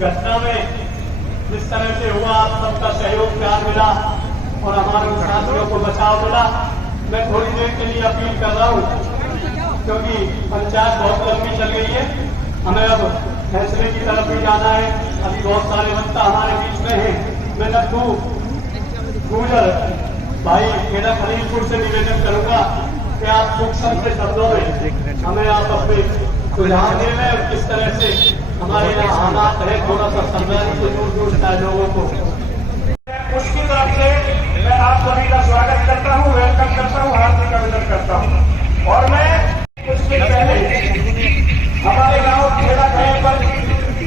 घटना में जिस तरह से हुआ, आप सबका सहयोग प्यार मिला और हमारे साथियों को बचाव मिला। मैं थोड़ी देर के लिए अपील कर रहा हूँ, क्योंकि पंचायत बहुत लंबी चल गई है, हमें अब फैसले की तरफ भी जाना है। अभी बहुत सारे वक्ता हमारे बीच में हैं। मैं नब्बू गुजर भाई मेरा खलीलपुर से निवेदन करूंगा कि आप सूक्ष्म के शब्दों में हमें आप अपने सुझाव दें और किस तरह से हमारे यहाँ हालात है, थोड़ा सा समझाने से दूर दूर का लोगों को। उसकी तरफ से मैं आप सभी का स्वागत करता हूँ, वेलकम करता हूँ, हार्दिक अभिनंदन करता हूँ। और मैं उसके पहले हमारे गांव खेड़ा पर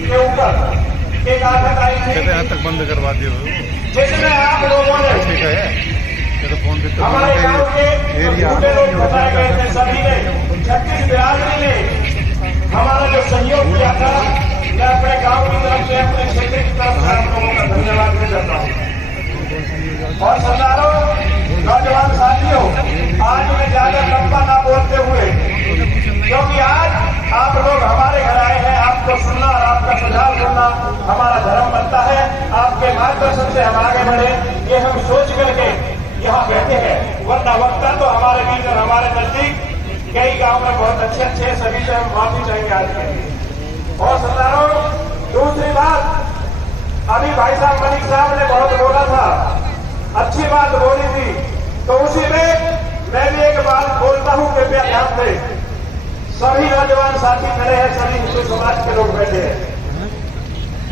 के ऊपर एक आफत आई थी, यहाँ तक बंद करवा दिए जिसमें आप लोगों ने हमारे गांव के छोटे लोग बताए गए थे, सभी ने 36 बिरादरी ने हमारा जो सहयोग किया था, मैं अपने गांव की तरफ से, अपने क्षेत्र की तरफ से आप लोगों का धन्यवाद भी करता हूँ। और सरदारों, नौजवान साथियों, आज मैं ज्यादा लंबा ना बोलते हुए, क्योंकि आज आप लोग हमारे घर आए हैं, आपको सुनना और आपका सुझाव सुनना हमारा धर्म बनता है। आपके मार्गदर्शन से हम आगे बढ़े, ये हम सोच करके यहाँ बैठे हैं। वरना वक्ता तो हमारे बीच और हमारे नजदीक कई गांव में बहुत अच्छे अच्छे, सभी से हम माफी चाहेंगे आज के लिए। और सरदारों, दूसरी बात, अभी भाई साहब मलिक साहब ने बहुत बोला था, अच्छी बात बोली थी, तो उसी में मैं भी एक बात बोलता हूँ, कृपया ध्यान दें। सभी नौजवान साथी खड़े हैं, सभी हिंदू समाज के लोग बैठे हैं।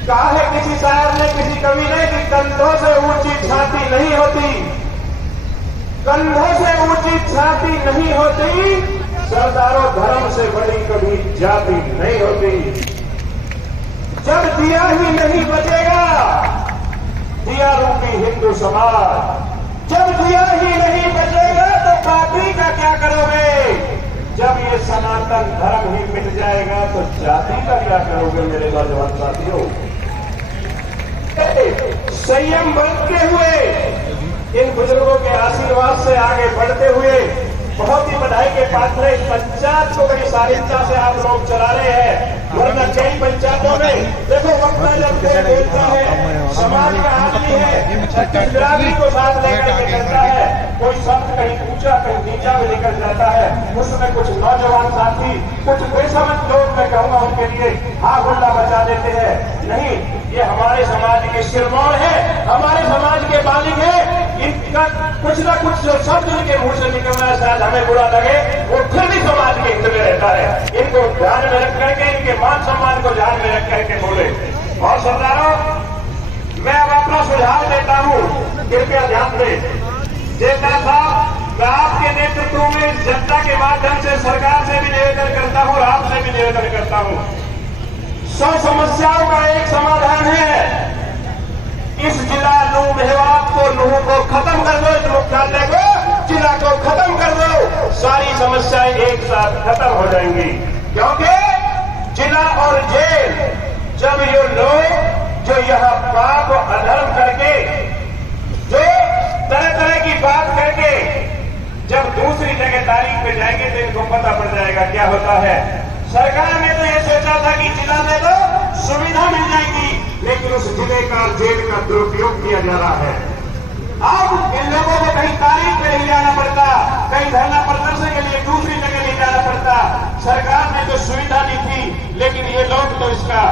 कहा है किसी शायर ने, किसी कवि ने कि कंधों से ऊंची छाती नहीं होती, कंधों से ऊंची छाती नहीं होती, सरदारों धर्म से बड़ी कभी जाति नहीं होती। जब दिया ही नहीं बचेगा दिया रूपी हिंदू समाज, जब दिया ही नहीं बचेगा तो बाकी का क्या करोगे? जब ये सनातन धर्म ही मिट जाएगा तो जाति का क्या करोगे मेरे नौजवान साथियों? संयम बरतते हुए, इन बुजुर्गों के आशीर्वाद से आगे बढ़ते हुए, बहुत ही बधाई के पात्र है। पंचायत को बड़ी सारिता से आप लोग चला रहे हैं, वरना कई पंचायतों में देखो वक्ता जब कोई बोलता है, समाज का आदमी है, 36 बिरादरी को साथ लेकर के चलता है, कोई शब्द कहीं ऊंचा कहीं नीचा में निकल जाता है, उसमें कुछ नौजवान साथी, कुछ बेसमझ लोग, मैं कहूंगा उनके लिए हा गुल्ला बचा देते हैं। नहीं, ये हमारे समाज के सिरमौर है, हमारे समाज के मालिक है। इनका कुछ ना कुछ जो शब्द इनके मुंह से निकल रहा है, शायद हमें बुरा लगे, वो फिर भी समाज के हित में रहता है। इनको ध्यान में रख करके, इनके मान सम्मान को ध्यान में रख करके बोले। और सरदारों, मैं अब अपना सुझाव देता हूँ, कृपया ध्यान दें। जेठा साहब, मैं आपके नेतृत्व में जनता के माध्यम से सरकार से भी निवेदन करता हूँ और आपसे भी निवेदन करता हूँ। 100 समस्याओं का एक समाधान है। इस जिला नूह मेवात को, नूह को खत्म कर दो, इस मुख्यालय को, जिला को खत्म कर दो, सारी समस्याएं एक साथ खत्म हो जाएंगी। क्योंकि जिला और जेल, जब ये लोग जो यहाँ पाप अधर्म करके, जो तरह तरह की बात करके जब दूसरी जगह तारीख पे जाएंगे तो इनको पता पड़ जाएगा क्या होता है। सरकार ने तो ये सोचा था कि जिला में तो सुविधा मिल जाएगी, लेकिन उस जिले का, जेल का दुरुपयोग किया जा रहा है। अब इन लोगों को कहीं तारीख पे नहीं जाना पड़ता, कहीं धरना प्रदर्शन के लिए दूसरी जगह नहीं जाना पड़ता। सरकार ने तो सुविधा दी थी, लेकिन ये लोग तो इसका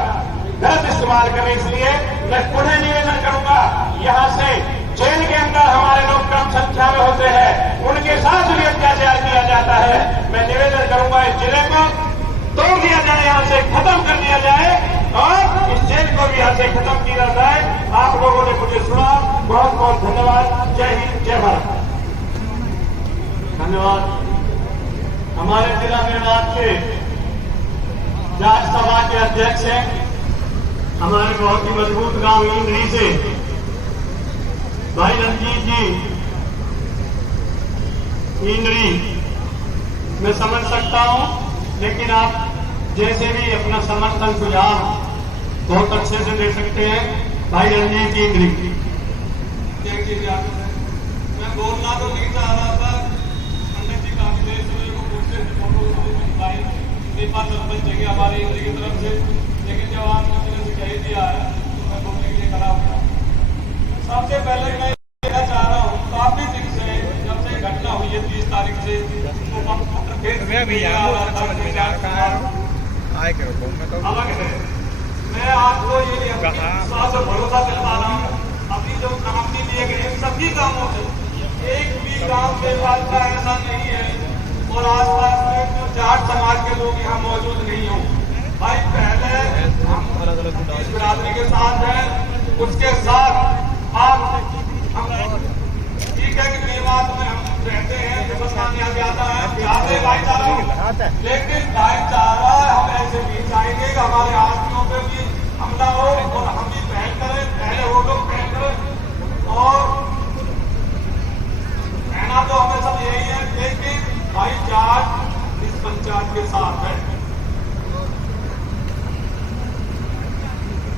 गलत इस्तेमाल करें। इसलिए मैं पुनः निवेदन करूंगा, यहाँ से जेल के अंदर हमारे लोग कम संख्या में होते हैं, उनके साथ भी अत्याचार किया जाता है। मैं निवेदन करूंगा, इस जिले को तोड़ दिया जाए, यहाँ से खत्म कर दिया जाए और इस जेल को भी यहाँ से खत्म किया जाए। आप लोगों ने मुझे सुना, बहुत बहुत धन्यवाद। जय हिंद, जय भारत। धन्यवाद। हमारे जिला मेवात के राज्यसभा के अध्यक्ष हैं, हमारे बहुत ही मजबूत गांव इंद्री से भाई रंजीत जी इंद्री। मैं समझ सकता हूं, लेकिन आप जैसे भी अपना समर्थन सुझाव बहुत अच्छे से दे सकते हैं। भाई रंजीत जी इंद्री। मैं बोलना तो नहीं चाह रहा था, पंडित जी काफी देर से मेरे को पूछते थे, फोटो दीपा सरपंच जगह हमारे इंद्री की तरफ से, लेकिन जब आपने मुझे कह दिया है आपको ये विश्वास और भरोसा दिलवा रहा हूँ, अभी जो काम भी दिए गए सभी कामों से एक भी काम बेकार का ऐसा नहीं है। और आसपास में जो जाट समाज के लोग यहाँ मौजूद नहीं हो भाई, पहले हम इस बिरादरी के साथ हैं, उसके साथ आप ठीक है कि मेवात में हम रहते हैं, हिंदुस्तान यहाँ ज्यादा है, बिहार में भाईचारा, लेकिन भाईचारा हम ऐसे नहीं चाहेंगे कि हमारे आदमियों पे भी हमला हो और हम भी पहल करें, पहले वो लोग पहल करें। और कहना तो हमें सब यही है, लेकिन भाईचारा इस पंचायत के साथ है।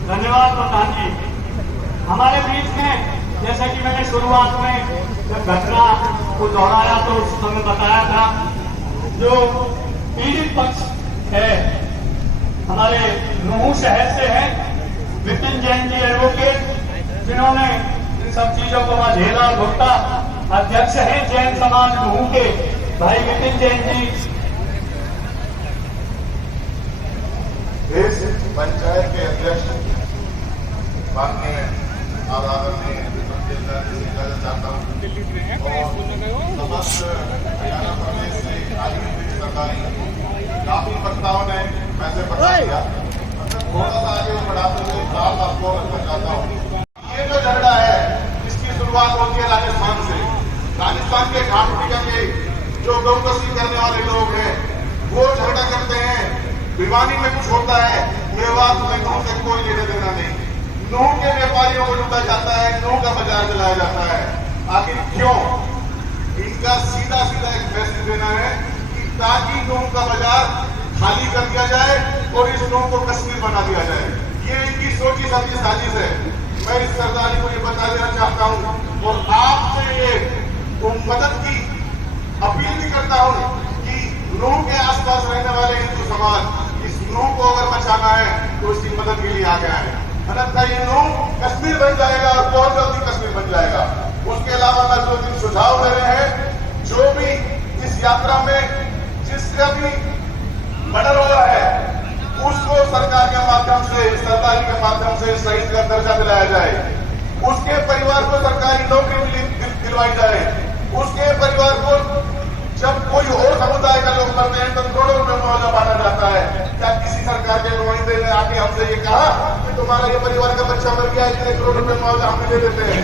धन्यवाद प्रधान जी। हमारे बीच में जैसा कि मैंने शुरुआत में जब घटना को दोहराया तो उस समय बताया था, जो पीड़ित पक्ष है हमारे नूह शहर से है विपिन जैन जी एडवोकेट, जिन्होंने इन सब चीजों को झेला भुगता। अध्यक्ष है जैन समाज नूह के भाई विपिन जैन जी। इस पंचायत के अध्यक्ष माननीय आदरणीय चाहता हूँ और समस्त हरियाणा प्रदेश से आई हुई सरकारी काफी प्रस्ताव ने मैंने बता दिया, थोड़ा सा आगे बढ़ाते हुए बात आपको रखना चाहता हूँ। ये जो झगड़ा है इसकी शुरुआत होती है राजस्थान से। राजस्थान के घाटपिटा के जो गौ कसी करने वाले लोग हैं वो झगड़ा करते हैं, भिवानी में कुछ होता है, मेवात में गांव से कोई लेने देना नहीं, नूह के व्यापारियों को लूटा जाता है, नूह का बाजार चलाया जाता है। आखिर क्यों? इनका सीधा सीधा एक मैसेज देना है कि ताकि नूह का बाजार खाली कर दिया जाए और इस नूह को कश्मीर बना दिया जाए। ये इनकी सोची समझी साजिश है। मैं इस सरदारी को ये बता देना चाहता हूँ और आपसे ये मदद की अपील भी करता हूँ कि नूह के आसपास रहने वाले हिंदू समाज इस नूह को अगर बचाना है तो इसकी मदद के लिए आ गया है, अन्यथा ये नूह कश्मीर बन जाएगा और बहुत जल्दी कश्मीर बन जाएगा। उसके अलावा मैं 2-3 सुझाव दे रहे हैं, जो भी इस यात्रा में जिसका भी मर्डर हुआ है उसको सरकार के माध्यम से, सरदारी के माध्यम से शहीद का दर्जा दिलाया जाए, उसके परिवार को सरकारी नौकरी दिलवाई जाए, उसके परिवार को जब कोई और समुदाय का लोग मरते हैं तो करोड़ों रुपए मुआवजा बांटा जाता है। क्या किसी सरकार के नुमाइंदे ने आके हमसे ये कहा कि तुम्हारा ये परिवार का बच्चा मर गया, इतने करोड़ रुपए मुआवजा हम दे देते हैं?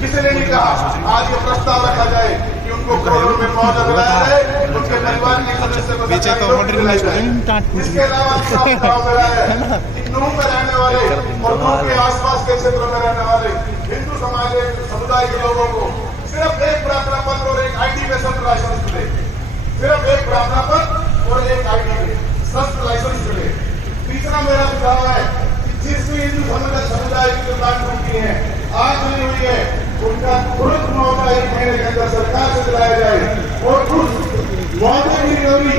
किसी ने नहीं कहा। आज ये प्रस्ताव रखा जाए कि उनको करोड़ों रुपए मुआवजा दिलाया जाए, उनके परिवार के सदस्य को दिलाई जाए। इसके अलावा मिला है कि नूह में रहने वाले और नूह के आसपास के क्षेत्रों में रहने वाले हिंदू समाज समुदाय के लोगों को सिर्फ एक प्रार्थना पत्र और एक ID में संत लाइसेंस मिले, सिर्फ एक प्रार्थना पत्र और एक ID में संत लाइसेंस मिले। तीसरा मेरा सुझाव है कि जिस भी हिंदू समुदाय की दुकान टूटी है, आज बनी हुई है, उनका तुरंत मुआवजा 1 महीने के अंदर सरकार से दिलाया जाए और उस मुआवजे की रिकवरी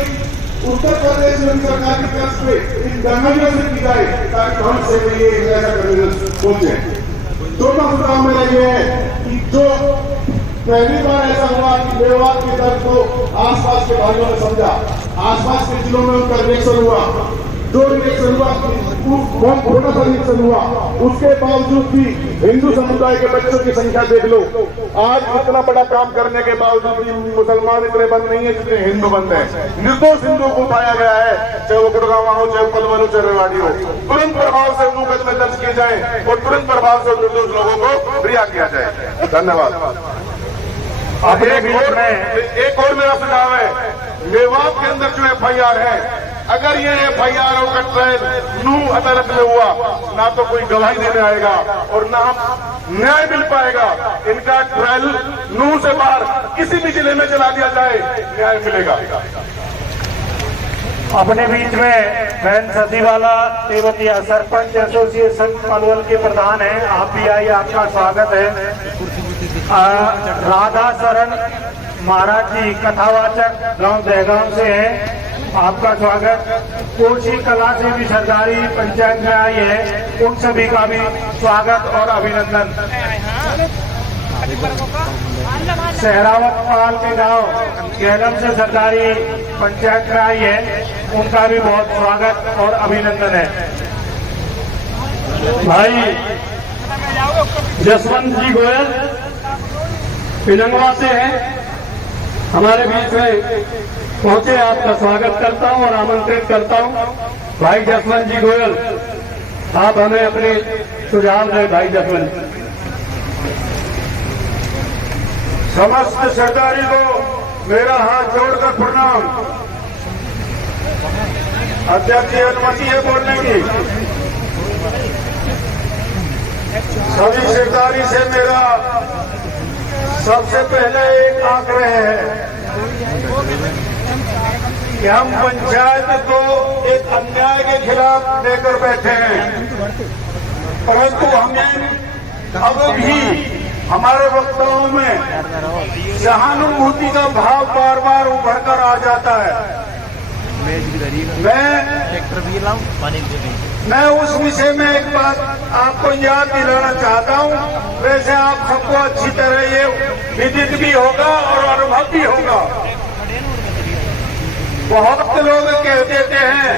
उत्तर प्रदेश में सरकार की तरफ से इन दंगलियों से की जाए ताकि हम से ये ऐसा पहुंचे। दोनों सुझाव मेरा ये है कि जो पहली बार ऐसा हुआ कि मेवात की दर्द को आसपास के भाइयों ने समझा, आसपास के जिलों में उनका रिएक्शन हुआ, जो रिएक्शन हुआ बहुत छोटा सा रिएक्शन हुआ, उसके बावजूद भी हिंदू समुदाय के बच्चों की संख्या देख लो। आज इतना बड़ा काम करने के बावजूद भी मुसलमान इतने बंद नहीं है जितने हिंदू बंद है। निर्दोष हिंदू को उठाया गया है, चाहे वो गुड़गांव हो, चाहे पलवल हो, चाहे रेवाड़ी हो, तुरंत प्रभाव से मुकदमे दर्ज किए जाए और तुरंत प्रभाव से निर्दोष लोगों को रिहा किया जाए। धन्यवाद। एक और मेरा सुझाव है, मेवात के अंदर जो FIR है, अगर ये FIR का ट्रायल नूह अदालत में हुआ, ना तो कोई गवाही देने आएगा और ना न्याय मिल पाएगा। इनका ट्रायल नूह से बाहर किसी भी जिले में चला दिया जाए, न्याय मिलेगा। अपने बीच में बहन सतीवाला तेवतिया सरपंच एसोसिएशन पलवल के प्रधान हैं, आप भी आइए, आपका स्वागत है। राधा शरण महाराज जी कथावाचक गांव दहगांव से हैं, आपका स्वागत। कोशी कला से भी सरदारी पंचायत में आई है, उन सभी का भी स्वागत और अभिनंदन। सहरावत पाल के गांव केलम से सरदारी पंचायत में आई है, उनका भी बहुत स्वागत और अभिनंदन है। भाई जसवंत जी गोयल पिलंगवा से हैं, हमारे बीच में पहुंचे। आपका स्वागत करता हूं और आमंत्रित करता हूं। भाई जसवंत जी गोयल, आप हमें अपने सुझाव दें। भाई जसवंत। समस्त सरदारी को मेरा हाथ जोड़कर प्रणाम। अध्यक्ष की अनुमति है बोलने की। सभी सरदारी से मेरा सबसे पहले एक आग्रह है कि हम पंचायत को एक अन्याय के खिलाफ लेकर बैठे हैं, परंतु हमें अब भी हमारे वक्ताओं में सहानुभूति का भाव बार बार उभर कर आ जाता है। मैं उस विषय में एक बात आपको याद दिलाना चाहता हूं। वैसे आप सबको अच्छी तरह ये विदित भी होगा और अनुभव भी होगा। बहुत लोग कह देते हैं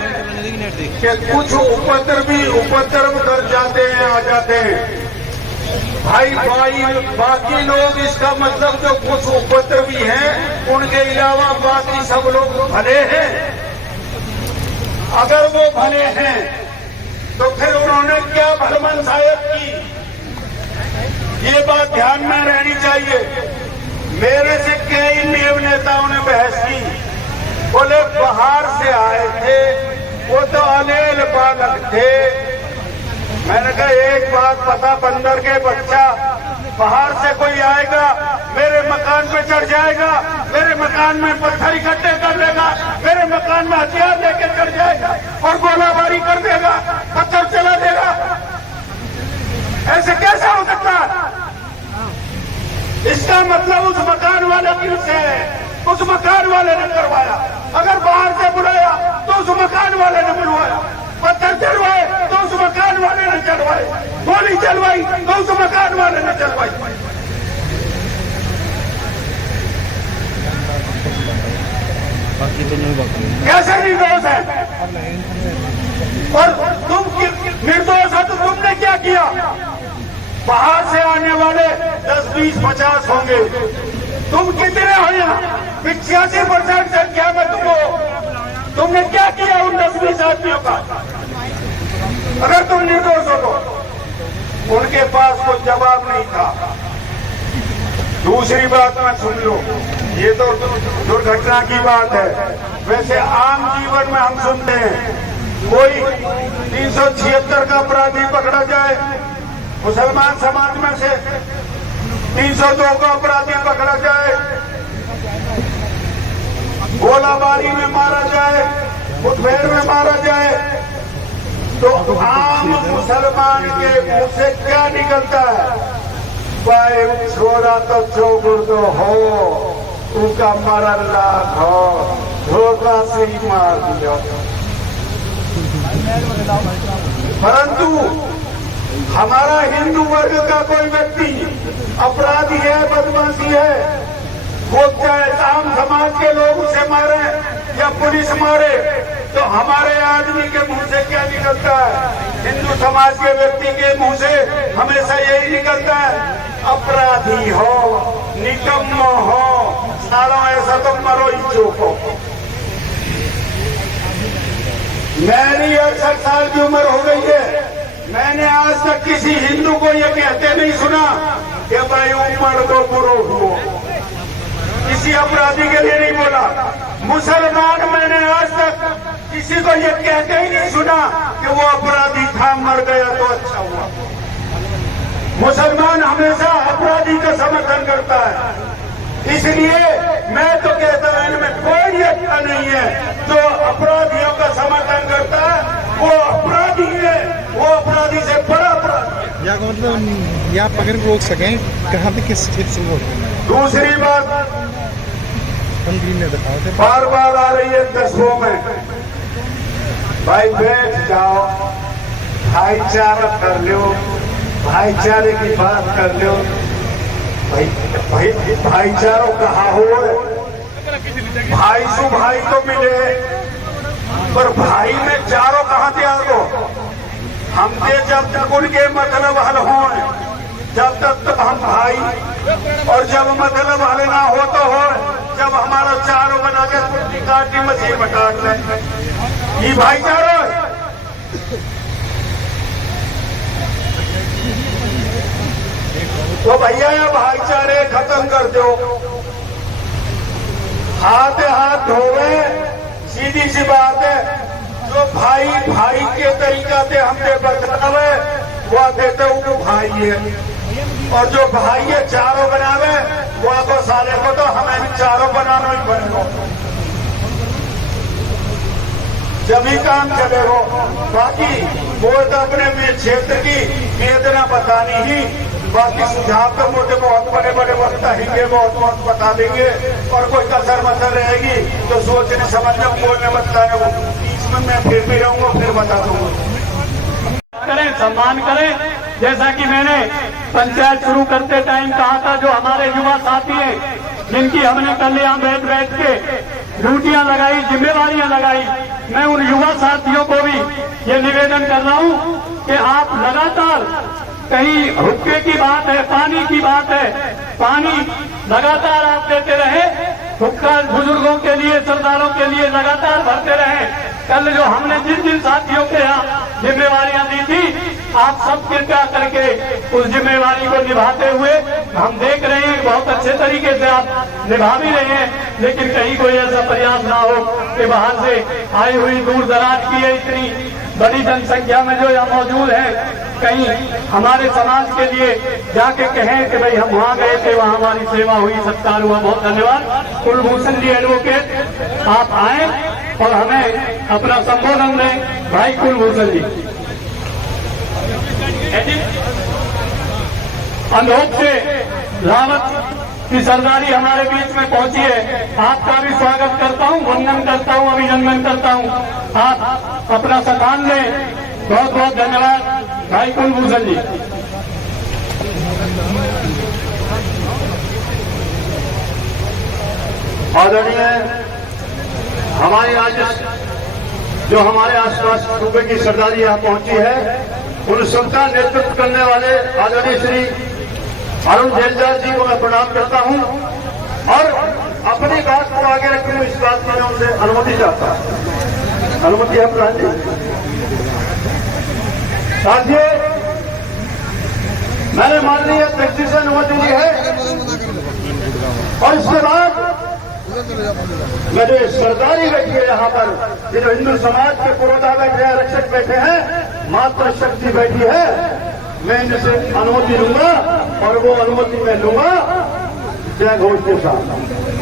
कि कुछ उपद्रव कर जाते हैं, आ जाते हैं। भाई बाकी लोग, इसका मतलब जो कुछ उपद्रवी हैं उनके अलावा बाकी सब लोग भले हैं। अगर वो भले हैं तो फिर उन्होंने क्या भलमनसायत की, ये बात ध्यान में रहनी चाहिए। मेरे से कई नेव नेताओं ने बहस की, बोले बाहर से आए थे, वो तो अलेल बालक थे। मैंने कहा एक बात पता, बंदर के बच्चा, बाहर से कोई आएगा मेरे मकान पे चढ़ जाएगा, मेरे मकान में पत्थर इकट्ठे कर देगा, मेरे मकान में हथियार लेके चढ़ जाएगा और गोलाबारी कर देगा, पत्थर चला देगा। ऐसे कैसा हो सकता है? इसका मतलब उस मकान वाले की से है, उस मकान वाले ने करवाया। अगर बाहर से बुलाया तो उस मकान वाले ने बुलवाया। पत्थर चढ़वाए तो उस मकान वाले ने चढ़वाए, गोली चलवाई तो उस मकान वाले ने चलवाई। कैसे निर्दोष है? और तुम निर्दोष हो तो तुमने क्या किया? बाहर से आने वाले 10, 20, 50 होंगे, तुम कितने हो यहाँ? 85% संख्या में तुम हो। तुमने क्या किया उन 10-20 आदमियों का? अगर तुम निर्दोष हो तो उनके पास कोई जवाब नहीं था। दूसरी बात में सुन लो, ये तो दुर्घटना की बात है। वैसे आम जीवन में हम सुनते हैं कोई 376 का अपराधी पकड़ा जाए, मुसलमान समाज में से 302 का अपराधी पकड़ा जाए, गोलाबारी में मारा जाए, मुठभेड़ में मारा जाए, तो आम मुसलमान के मुंह से क्या निकलता है? भाई छोरा तो चौगुर्दो हो, उनका मरण लाख हो, धोखा से ही मार दिया। परंतु हमारा हिंदू वर्ग का कोई व्यक्ति अपराधी है, बदमाशी है, वो चाहे आम समाज के लोग उसे मारे या पुलिस मारे, तो हमारे आदमी के मुंह से क्या निकलता है? हिंदू समाज के व्यक्ति के मुंह से हमेशा यही निकलता है, अपराधी हो, निकम्मो हो, सालों ऐसा तो मरो ही चोको। मेरी 68 साल की उम्र हो गई है, मैंने आज तक किसी हिंदू को ये कहते नहीं सुना कि भाई उम्र को बुरो हुआ। किसी अपराधी के लिए नहीं बोला। मुसलमान मैंने आज तक किसी को ये कहते ही नहीं सुना कि वो अपराधी था, मर गया तो अच्छा हुआ। मुसलमान हमेशा अपराधी का समर्थन करता है। इसलिए मैं तो कहता हूं इनमें कोई अच्छा नहीं है जो अपराधियों का समर्थन करता है। वो अपराधी है, वो अपराधी से बड़ा अपराधी। या मतलब या पकड़ रोक सकें कहाँ पे किस चीज से रोक। दूसरी बात बार बार आ रही है कस्बों में, भाई बैठ जाओ, भाईचारा कर लो, भाईचारे की बात कर लो। भाई भाईचारों कहाँ हो? भाई सु भाई तो मिले, पर भाई में चारों कहाँ त्याग हो? हमसे जब तक उनके मतलब हल हो, जब तक हम भाई, और जब मतलब हल ना हो तो हो जब हमारा चारों बना के कुर्सी काटी मशीन में काट लें। ये भाईचारा तो भैया ये भाईचारे खत्म कर दो। हाथ हाथ धोवे, सीधी सी बात है। जो भाई भाई के तरीका से हमने बतलावे वो देते वो भाई है, और जो भाई है चारों बनावे वो आपको साले को तो हमें भी चारों बनाना ही पड़ेगा, जब ही काम चलेगा। बाकी वो तो अपने क्षेत्र की वेदना बतानी ही, बाकी सुझाव तो मुझे बहुत बड़े बड़े बताएंगे, बहुत बता देंगे, और कोई कसर मसर रहेगी तो सोचने समझने बोलने बताने इसमें मैं फिर भी रहूंगा, फिर बता दूंगा। करें, सम्मान करें। जैसा कि मैंने पंचायत शुरू करते टाइम कहा था, जो हमारे युवा साथी हैं जिनकी हमने कल यहाँ बैठ बैठ के ड्यूटियां लगाई, जिम्मेवारियां लगाई, मैं उन युवा साथियों को भी ये निवेदन कर रहा हूँ कि आप लगातार, कहीं हुक्के की बात है, पानी की बात है, पानी लगातार आप देते रहे, हुक्का बुजुर्गों के लिए, सरदारों के लिए लगातार भरते रहे। कल जो हमने जिन जिन साथियों के यहाँ जिम्मेवारियां दी थी, आप सब कृपया करके उस जिम्मेवारी को निभाते हुए, हम देख रहे हैं बहुत अच्छे तरीके से आप निभा भी रहे हैं, लेकिन कहीं कोई ऐसा प्रयास ना हो कि बाहर से आई हुई दूर दराज की है इतनी बड़ी जनसंख्या में जो यहाँ मौजूद है, कहीं हमारे समाज के लिए जाके कहें कि भाई हम वहाँ गए थे, वहाँ हमारी सेवा हुई, सत्कार हुआ। बहुत धन्यवाद। कुलभूषण जी एडवोकेट आप आए और हमें अपना संबोधन दें। भाई कुलभूषण जी अंधोक से रावत की सरदारी हमारे बीच में पहुंची है, आपका भी स्वागत करता हूं, वंदन करता हूं, अभिनंदन करता हूं। आप अपना स्थान लें। बहुत बहुत धन्यवाद भाई कुलभूषण जी। आदरणीय हमारी आज जो हमारे आसपास सूबे की सरदारी यहाँ पहुंची है, उन सबका नेतृत्व करने वाले आदरणीय श्री अरुण झेलजार जी को मैं प्रणाम करता हूं, और अपनी बात को आगे रखूं इस बात की मैं उनसे अनुमति चाहता हूं। अनुमति है प्रधान जी। साथियों, मैंने माननीय अध्यक्ष से अनुमति ली है, और इसके बाद मैं जो सरदारी बैठी है यहाँ पर, ये जो हिंदू समाज के पुरोधा बैठे हैं, रक्षक बैठे हैं, मातृ शक्ति बैठी है, मैं इनसे अनुमति लूंगा, और वो अनुमति मैं लूंगा जय घोष के साथ।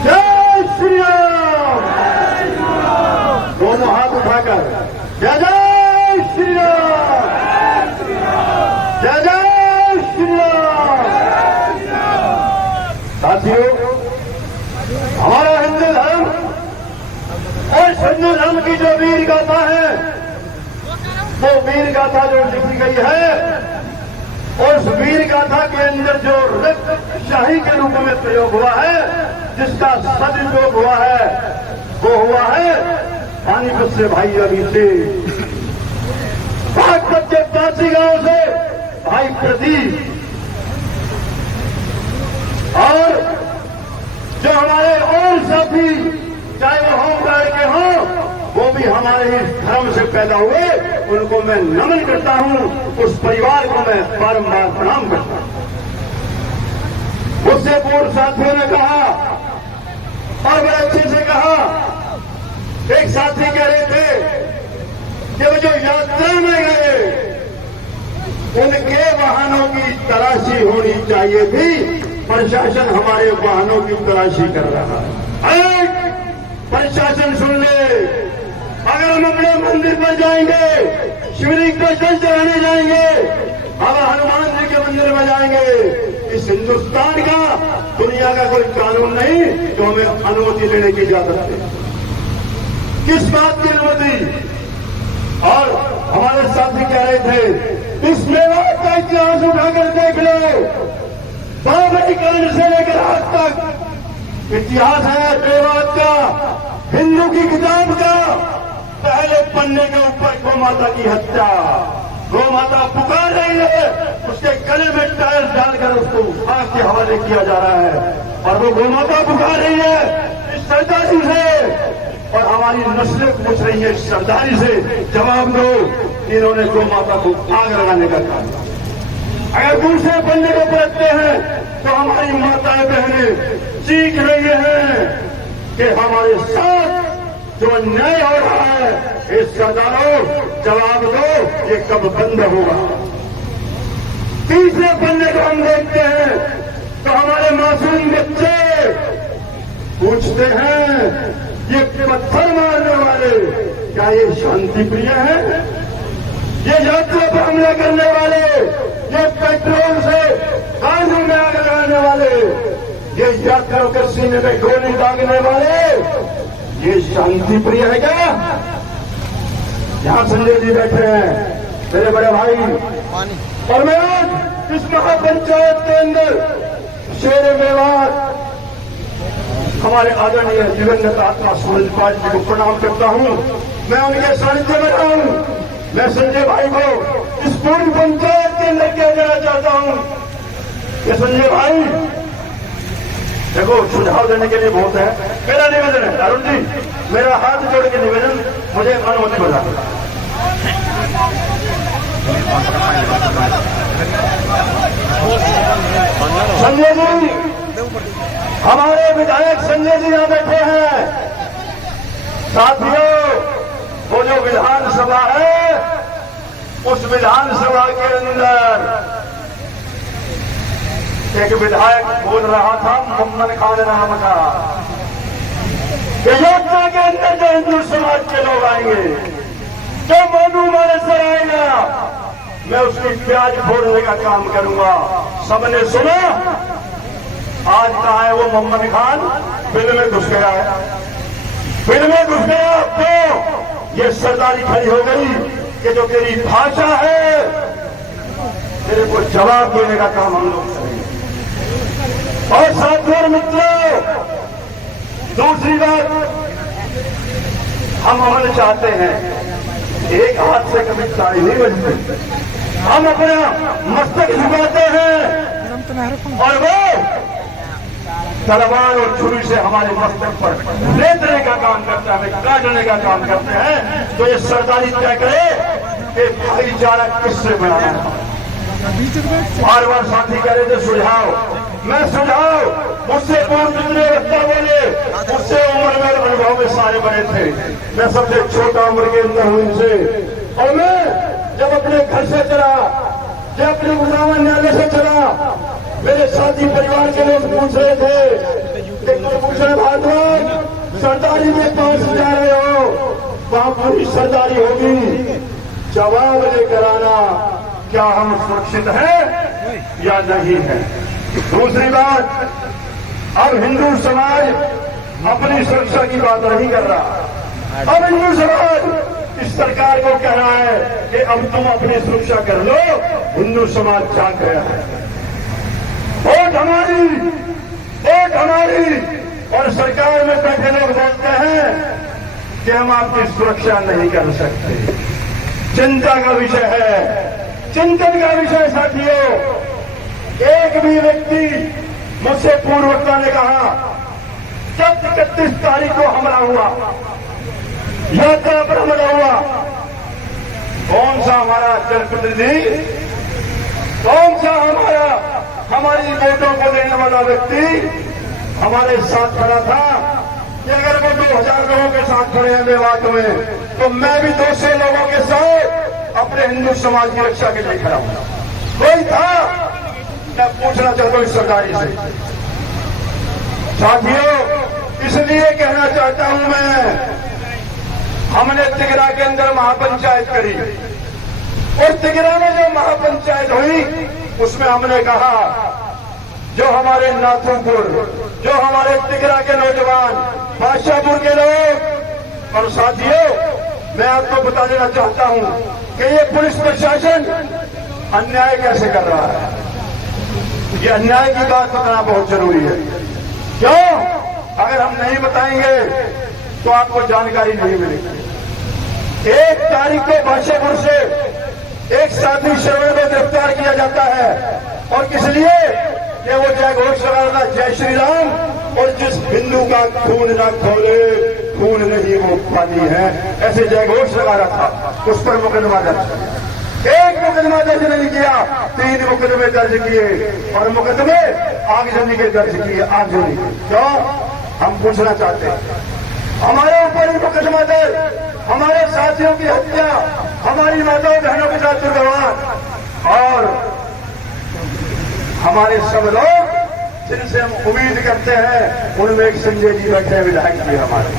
जय श्री राम। दोनों हाथ उठाकर जय जय श्री राम, जय जय श्री राम। साथियों, हमारा हिंदू धर्म और हिंदू धर्म की जो वीर गाथा है, वो वीर गाथा जो लिखी गई है, और उस वीर गाथा के अंदर जो रक्त शाही के रूप में प्रयोग हुआ है, जिसका सदुपयोग हुआ है, वो हुआ है पानीपत से भाई रवि से, बागपत के पासी गांव से भाई प्रदीप, और जो हमारे और साथी चाहे वो होमगार्ड के हों, वो भी हमारे इस धर्म से पैदा हुए, उनको मैं नमन करता हूं, उस परिवार को मैं बारंबार प्रणाम करता हूं। उससे पूर्व साथियों ने कहा, और बड़े अच्छे से कहा, एक साथी कह रहे थे कि वो जो यात्रा में गए, उनके वाहनों की तलाशी होनी चाहिए थी, प्रशासन हमारे वाहनों की तलाशी कर रहा है। प्रशासन सुन ले, अगर हम अपने मंदिर पर जाएंगे, शिवलिंग पर जल चढ़ाने जाएंगे, अब हनुमान जी के मंदिर में जाएंगे, इस हिंदुस्तान का, दुनिया का कोई कानून नहीं जो हमें अनुमति लेने की इजाजत है। किस बात की अनुमति? और हमारे साथी कह रहे थे, इस मेवात का इतिहास उठाकर देख लो, बाबरीकरण से लेकर आज तक इतिहास है मेवात का, हिंदू की किताब का, पहले पन्ने के ऊपर गौ माता की हत्या, गौ माता पुकार रही है, उसके गले में टायर डालकर उसको आग के हवाले किया जा रहा है। और वो गौ माता पुकार रही है इस सरदारी से, और हमारी नस्लें पूछ रही है इस सरदारी से, जवाब दो। इन्होंने गौ माता को आग लगाने का काम। अगर दूसरे बंदे को पलटते हैं तो हमारी माताएं बहनें चीख रही हैं कि हमारे साथ जो अन्याय हो रहा है, इस सरदारों जवाब दो, ये कब बंद होगा। तीसरे पन्ने को हम देखते हैं तो हमारे मासूम बच्चे पूछते हैं, ये पत्थर मारने वाले क्या ये शांति प्रिय है? ये यात्रा पर हमला करने वाले, ये पेट्रोल से कानून में आग लगाने वाले, ये यात्रियों के सीने में गोली दागने वाले, ये शांति प्रिय है क्या? यहां संजय जी बैठे हैं, मेरे बड़े भाई, और मैं आज इस महापंचायत के अंदर शेर मेवात हमारे आदरणीय दिवंगत आत्मा सूरज पाल जी को प्रणाम करता हूं। मैं उनके सानिध्य में रहा हूं। मैं संजय भाई को इस पूरी पंचायत के अंदर क्या देना चाहता हूं कि संजय भाई देखो, सुझाव देने के लिए बहुत है। मेरा निवेदन है, अरुण जी, मेरा हाथ जोड़ के निवेदन, मुझे अनुमति बता। संजय जी, हमारे विधायक संजय जी यहां बैठे हैं। साथियों, वो जो विधानसभा है, उस विधानसभा के अंदर एक विधायक बोल रहा था मोहम्मद खान नाम का, योजना के अंदर जो हिंदू समाज के लोग आएंगे, जो मोनू मानेसर आएगा, मैं उसकी प्याज फोड़ने का काम करूंगा। सबने सुना, आज कहा है वो मोहम्मद खान, बिल में घुस गया है, बिल में घुस गया। तो ये सरदारी खड़ी हो गई कि जो तेरी भाषा है, तेरे को जवाब देने का काम हम लोग करेंगे। और साथियों और मित्रों, दूसरी बात, हम अमन चाहते हैं, एक हाथ से कभी ताली नहीं बजती। हम अपना मस्तक झुकाते हैं और वो तलवार और छुरी से हमारे मस्तक पर लेटने का काम करता है, काटने का काम करते हैं। तो ये सरदारी तय करे कि भाईचारा किससे बनाना है। बार बार साथी कह रहे थे सुझाव, मैं सुझाव, मुझसे पूर्व जितने वक्ता बोले, मुझसे उम्र में अनुभव में सारे बड़े थे, मैं सबसे छोटा उम्र के अंदर हूं इनसे। और मैं जब अपने घर से चला, जब अपने उन्नावन न्यायालय से चला, मेरे साथी परिवार के लोग पूछ रहे थे कि कोई पूछ रहे भागवत सरदारी में पास जा रहे हो, वहां पूरी सरदारी होगी, जवाब लेकर आना, क्या हम सुरक्षित हैं या नहीं है। दूसरी बात, अब हिंदू समाज अपनी सुरक्षा की बात नहीं कर रहा। अब हिंदू समाज इस सरकार को कह रहा है कि अब तुम अपनी सुरक्षा कर लो। हिंदू समाज जाग गया है, वोट हमारी, वोट हमारी। और सरकार में बैठे लोग बोलते हैं कि हम आपकी सुरक्षा नहीं कर सकते। चिंता का विषय है, चिंतन का विषय। साथियों, एक भी व्यक्ति, मुझसे पूर्व वक्ता ने कहा, जब 31 तारीख को हमला हुआ, यात्रा पर हमला हुआ, कौन सा हमारा जनप्रतिनिधि, कौन सा हमारी वोटों को देने वाला व्यक्ति हमारे साथ खड़ा था कि अगर वो 2000 लोगों के साथ खड़े हैं मेवात में, तो मैं भी 200 लोगों के साथ अपने हिंदू समाज की रक्षा के लिए खड़ा हूं। कोई था? मैं पूछना चाहता हूं इस सरदारी से। साथियों, इसलिए कहना चाहता हूं मैं, हमने तिगरा के अंदर महापंचायत करी, और तिगरा में जो महापंचायत हुई उसमें हमने कहा, जो हमारे नाथुपुर, जो हमारे तिगरा के नौजवान, बादशाहपुर के लोग, और साथियों मैं आपको बता देना चाहता हूं कि ये पुलिस प्रशासन अन्याय कैसे कर रहा है। ये अन्याय की बात बताना बहुत जरूरी है। क्यों? अगर हम नहीं बताएंगे तो आपको जानकारी नहीं मिलेगी। 1 तारीख को बादशाहपुर से एक साथी श्रवण को गिरफ्तार किया जाता है और किस लिए कि वो जय घोष लगा रहा था जय श्री राम, और जिस हिंदू का खून ना खोले खून नहीं वो पानी है, ऐसे जय घोष लगा रहा था। उस पर मुकदमा दर्ज, एक मुकदमा दर्ज नहीं किया, 3 मुकदमे दर्ज किए और मुकदमे आगजनी के दर्ज किए। आगजनी क्यों, हम पूछना चाहते हैं। हमारे ऊपर ही मुकदमा दर्ज, हमारे साथियों की हत्या, हमारी माताओं बहनों के साथ दुर्व्यवहार, और हमारे सब लोग जिनसे हम उम्मीद करते हैं उनमें एक संजय जी बैठे हैं, विधायक जी हमारे।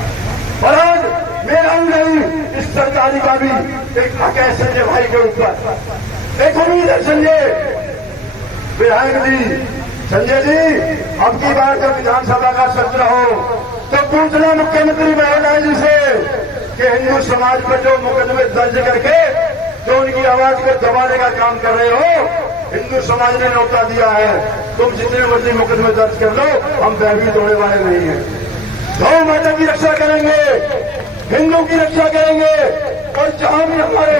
और आज मेरा नहीं, इस सरकारी का भी एक हक है संजय भाई के ऊपर। एक उम्मीद है संजय विधायक जी, संजय जी अब की बार जब विधानसभा का सत्र हो तो पूछना मुख्यमंत्री महोदय जी से कि हिंदू समाज पर जो मुकदमे दर्ज करके जो उनकी आवाज को दबाने का काम कर रहे हो, हिंदू समाज ने न्योता दिया है, तुम जितने मर्जी मुकदमे दर्ज कर लो, हम भयभीत होने वाले नहीं हैं। गौ माता की रक्षा करेंगे, हिंदू की रक्षा करेंगे, और जहां भी हमारे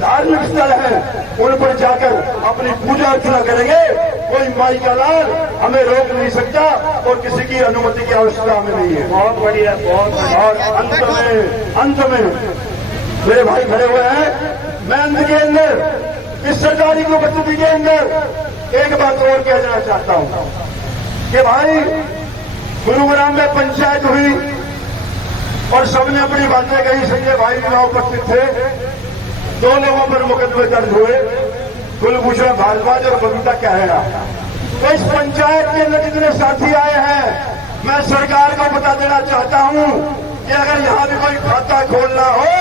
धार्मिक स्थल हैं उन पर जाकर अपनी पूजा अर्चना करेंगे। कोई माई का लाल हमें रोक नहीं सकता और किसी की अनुमति की आवश्यकता हमें नहीं है। बहुत बढ़िया, बहुत बढ़िया। और अंत में मेरे भाई खड़े हुए हैं, मैं अंत के अंदर इस सरकारी की उपस्थिति के अंदर एक बात और कहना चाहता हूं कि भाई गुरुग्राम में पंचायत हुई और सबने अपनी बातें कही, संजय भाई भी वहां उपस्थित थे। 2 लोगों पर मुकदमे दर्ज हुए, कुलभूषण भारद्वाज और बबीता कहरा। तो इस पंचायत के अंदर जितने साथी आए हैं, मैं सरकार को बता देना चाहता हूं कि अगर यहां भी कोई खाता खोलना हो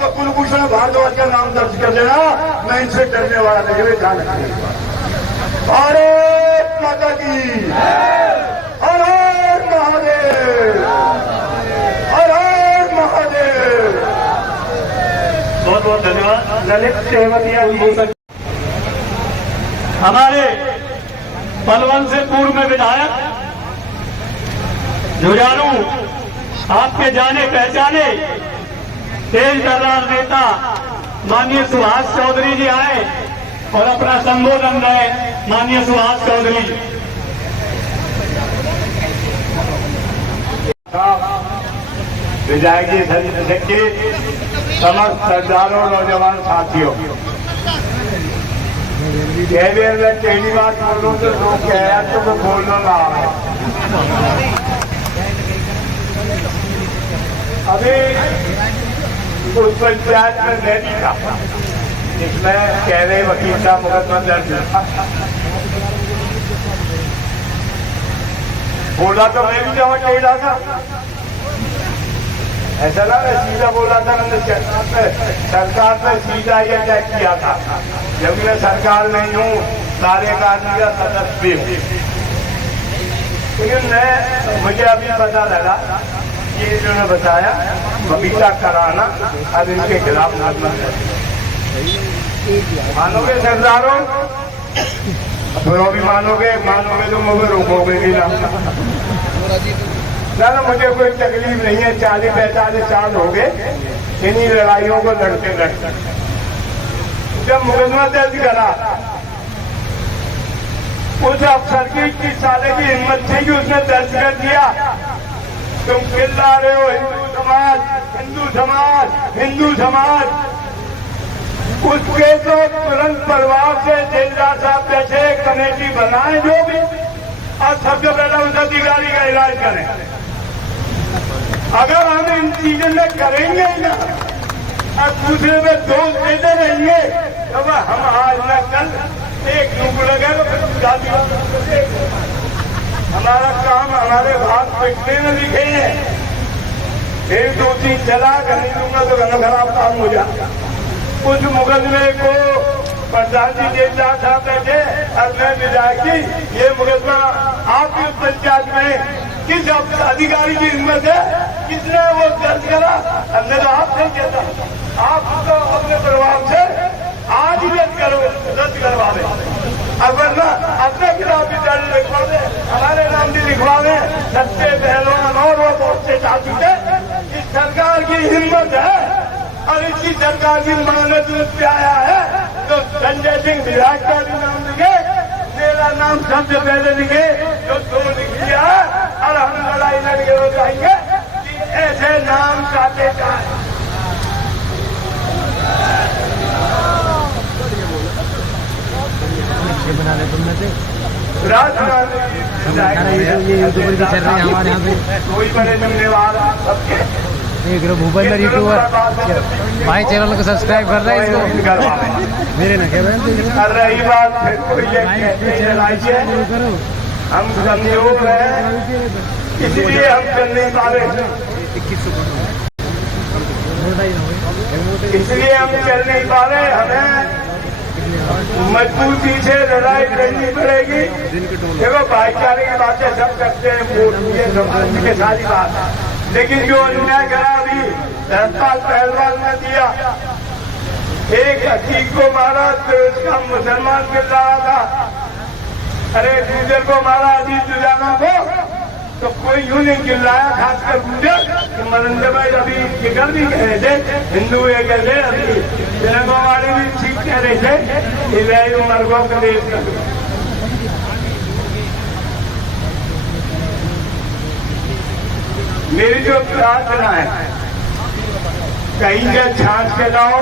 तो कुलभूषण भारद्वाज का नाम दर्ज कर देना, मैं इनसे डरने वाला नहीं है। ध्यान रखिए। भारत माता की, हर हर महादेव, हर हर महादेव। बहुत बहुत धन्यवाद। ललित सेवतिया जी, हमारे पलवल से पूर्व में विधायक जुझारू, आपके जाने पहचाने तेज तर्रार नेता माननीय सुभाष चौधरी जी आए और अपना संबोधन दें। माननीय सुभाष चौधरी जी। विधायक जी, संजय, समस्त सरदारों, नौजवान साथियों, कह देर में पहली बात बोलूं तो लोग कह तो मैं बोलना ना है। अभी उस पंचायत में मैं भी था जिसमें कह रहे वकील साहब मुकदमा दर्ज था। बोला तो मैं भी जमा कह रहा था, ऐसा ना मैं सीधा बोला था। मैंने सरकार पे सीधा ये तय किया था, जब मैं सरकार नहीं हूँ, कार्यकारिणी का सदस्य भी हूँ। लेकिन मुझे अभी पता लगा ये इन्होंने बताया बबीता कराना, अब इनके खिलाफ मुकदमा मानोगे सरदारों, तो भी मानोगे तो मुझे रोकोगे भी ना। मुझे कोई तकलीफ नहीं है, 40-45 साल हो गए इन्हीं लड़ाइयों को लड़ते लड़ते। जब मुकदमा दर्ज करा, उस अफसर की साले की हिम्मत थी कि उसने दर्ज कर दिया। तुम चिल्ला रहे हो हिंदू समाज, हिंदू समाज, हिंदू समाज। उसके तो तुरंत परिवार से जेलदार साहब जैसे कमेटी बनाए जो भी, और सबसे पहले उस अधिकारी का इलाज करें। अगर हम इन चीजों में करेंगे ही ना और दूसरे में दोष देते रहेंगे तो हम आज न कल एक लूप लगे तो हमारा काम, हमारे भाग पिटने में लिखे हैं। फिर 2-3 चला नहीं दूंगा तो घना खराब काम हो जाता। उस मुकदमे को प्रधान जी जेलदार साहब बैठे और मैं विधायक जी, ये मुकदमा आपकी उस पंचायत में किस अधिकारी की हिम्मत है, किसने वो दर्ज करा? हमने तो आपसे कहता, आप तो अपने प्रभाव से आज ही रद्द करवा दे, अगर ना अपने खिलाफ भी दर्ज लिखवा दे, हमारे नाम भी लिखवा दे। सच्चे पहलवान और वो बहुत से साथी थे। इस सरकार की हिम्मत है और इसकी सरकार की मान्यता पे आया है तो संजय सिंह विधायक का भी नाम लिखे, मेरा नाम सबसे पहले लिखे, जो 2 लिख दिया और हम लड़ाई लड़के हो जाएंगे कि ऐसे नाम काटे जाए। ये यूट्यूबर भी चल रहे हैं हमारे यहाँ पे, कोई बड़े धन्यवाद सबके। एक भूपेंद्र यूट्यूबर भाई चैनल को सब्सक्राइब कर रहे हैं इसको मेरे ना कह रहे हैं। कर रही बात फिर कोई ये हम कमजोर हैं, इसलिए हम चल नहीं पा रहे, इसलिए हम चल नहीं पा रहे। हमें मजबूती से लड़ाई करनी पड़ेगी। देखो भाईचारे की बातें सब करते हैं, ये समाज के सारी बात, लेकिन जो अन्याय करा अभी धर्मपाल पहलवान ने दिया, एक अतीक को मारा तो उसका मुसलमान मिल रहा था, अरे गुजर को मारा अजीत जुजाना को, तो कोई यूं नहीं चिल्लाया, खासकर गुजर कि मरंदे भाई अभी जिक्र भी कह रहे थे, हिंदू ये कह रहे, अभी तेलंगाना वाले भी ठीक कह रहे थे कि वही मरगों का देश कर। मेरी जो प्रार्थना है, कहीं का छांट के लाओ,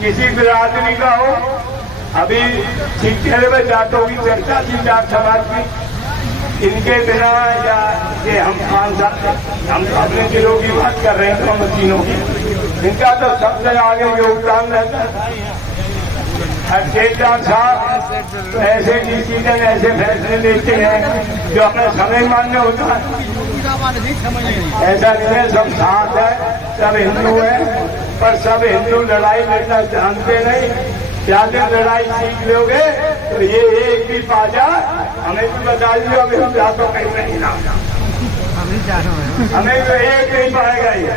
किसी बिरादरी का हो, अभी छिटके में जाटों की चर्चा थी, जाट समाज की, इनके बिना या ये हम हम अपने दिलों की बात कर रहे हैं, हम तीनों की, इनका तो सबसे आगे योगदान रहता है। अध्यक्ष साहब ऐसे डिसीजन, ऐसे फैसले लेते हैं जो हमें समय मान्य होता है, ऐसा नहीं है। सब साथ है, सब हिंदू है, पर सब हिंदू लड़ाई लड़ना जानते नहीं। ज्यादा लड़ाई सीख लोगे तो ये एक भी पाजा हमें भी बता दियो, अभी हम जातो कहीं नहीं ना, हमें तो एक नहीं पाएगा ये।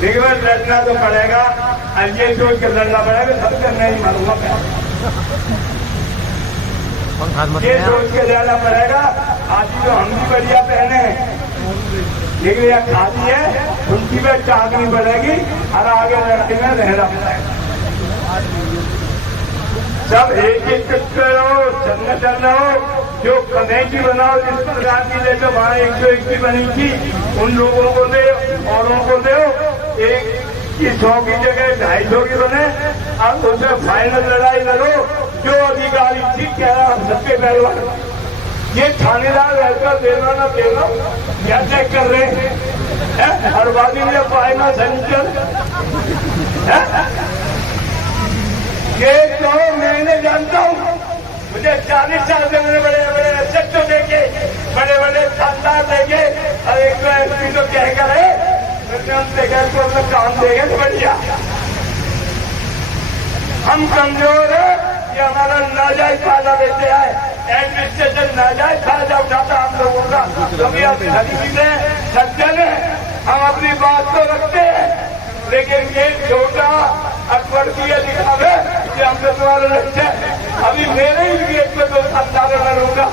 देखिए लड़ना तो पड़ेगा, और ये सोच के लड़ना पड़ेगा, सबसे नहीं मारूंगा, ये सोच के जाना पड़ेगा। आज तो हम भी बढ़िया पहने, लेकिन यह खादी है, उनकी भी चाकनी बढ़ेगी और आगे लड़ाई में रहना पड़ेगा। सब एक रहो, संगठन रहो, जो कमेटी बनाओ, जिस प्रकार की जैसे हमारे 101 बनी थी, उन लोगों को दे, औरों को दो, एक की 100 की जगह 250 की बने, और उसे फाइनल लड़ाई लड़ो। जो अधिकारी ठीक कह रहा हम सबके पहलवान, ये थानेदार रहकर देना ना देना क्या चेक कर रहे हैं, हर बाजी में पाएगा सनीचर ये तो मैंने जानता हूँ, मुझे 40 साल से मैंने बड़े बड़े एसएचओ देखे, बड़े बड़े खानदान देखे, और एक तो एसपी तो कह कर है काम देंगे तो बढ़िया। हम कमजोर है, ये हमारा नाजायज फायदा देते हैं, एडमिनिस्ट्रेशन नाजायज फायदा उठाता हम लोगों का, क्योंकि हम धनी हैं, सज्जन हैं, हम अपनी बात तो रखते हैं, लेकिन ये छोटा अकबर की दिखावे कि हमसे तुम्हारे लक्ष्य, अभी मेरे ही लिए 1-2 साल लड़ूंगा,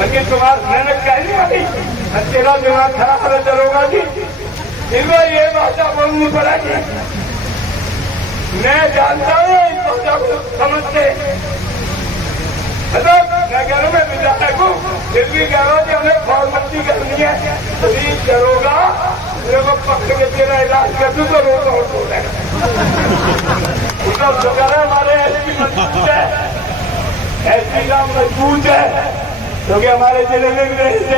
लेकिन तुम्हारा मेहनत कह नहीं आती, तेरा दिमाग खराब है चलोगा जी, फिर ये भाषा बोलनी पड़ेगी। मैं जानता हूँ इस भाषा को समझते, मतलब मैं कह रहा हूँ, मैं विधायक हूँ, फिर भी कह रहा हूँ कि हमें फॉर्मेलिटी करनी है, प्लीज करोगा, मेरे को पकड़ के तेरा इलाज कर दूँ तो रोका हो तो शुक्र है हमारे एसपी मजबूत है, एसपी का मजबूत है, क्योंकि हमारे जिले में भी रहते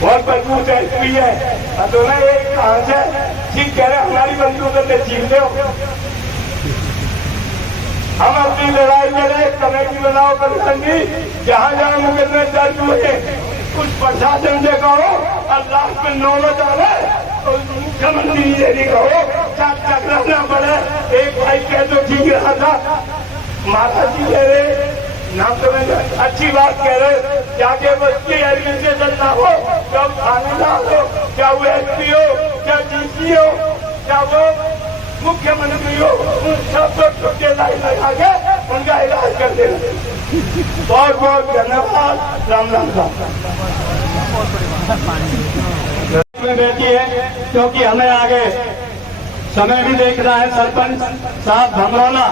बहुत मजबूत एसपी है, तो मैं एक कहां से ठीक कह रहे हमारी बंदूकों से छीन लो, हम अपनी लड़ाई लड़े, कमेटी बनाओ, प्रबंधी जहां जहां मुकदमे दर्ज हुए कुछ प्रशासन से कहो, और लास्ट में नौबत आवे तो मुख्यमंत्री से भी कहो, टकराना पड़े। एक भाई कह तो ठीक रहा था, महाराज जी कह रहे नाम तो मैं अच्छी बात कह रहे, जाके बच्चे एडमिनिस्ट्रेशन ना हो, क्या थानेदार हो, क्या वो एसपी हो, क्या डीसी हो, क्या वो मुख्यमंत्री हो, उन सब छुट्टे लाइन लगा के उनका इलाज कर देना। बहुत बहुत धन्यवाद, राम राम में बैठी है, क्योंकि हमें आगे समय भी देख रहा है सरपंच साहब भमरौला,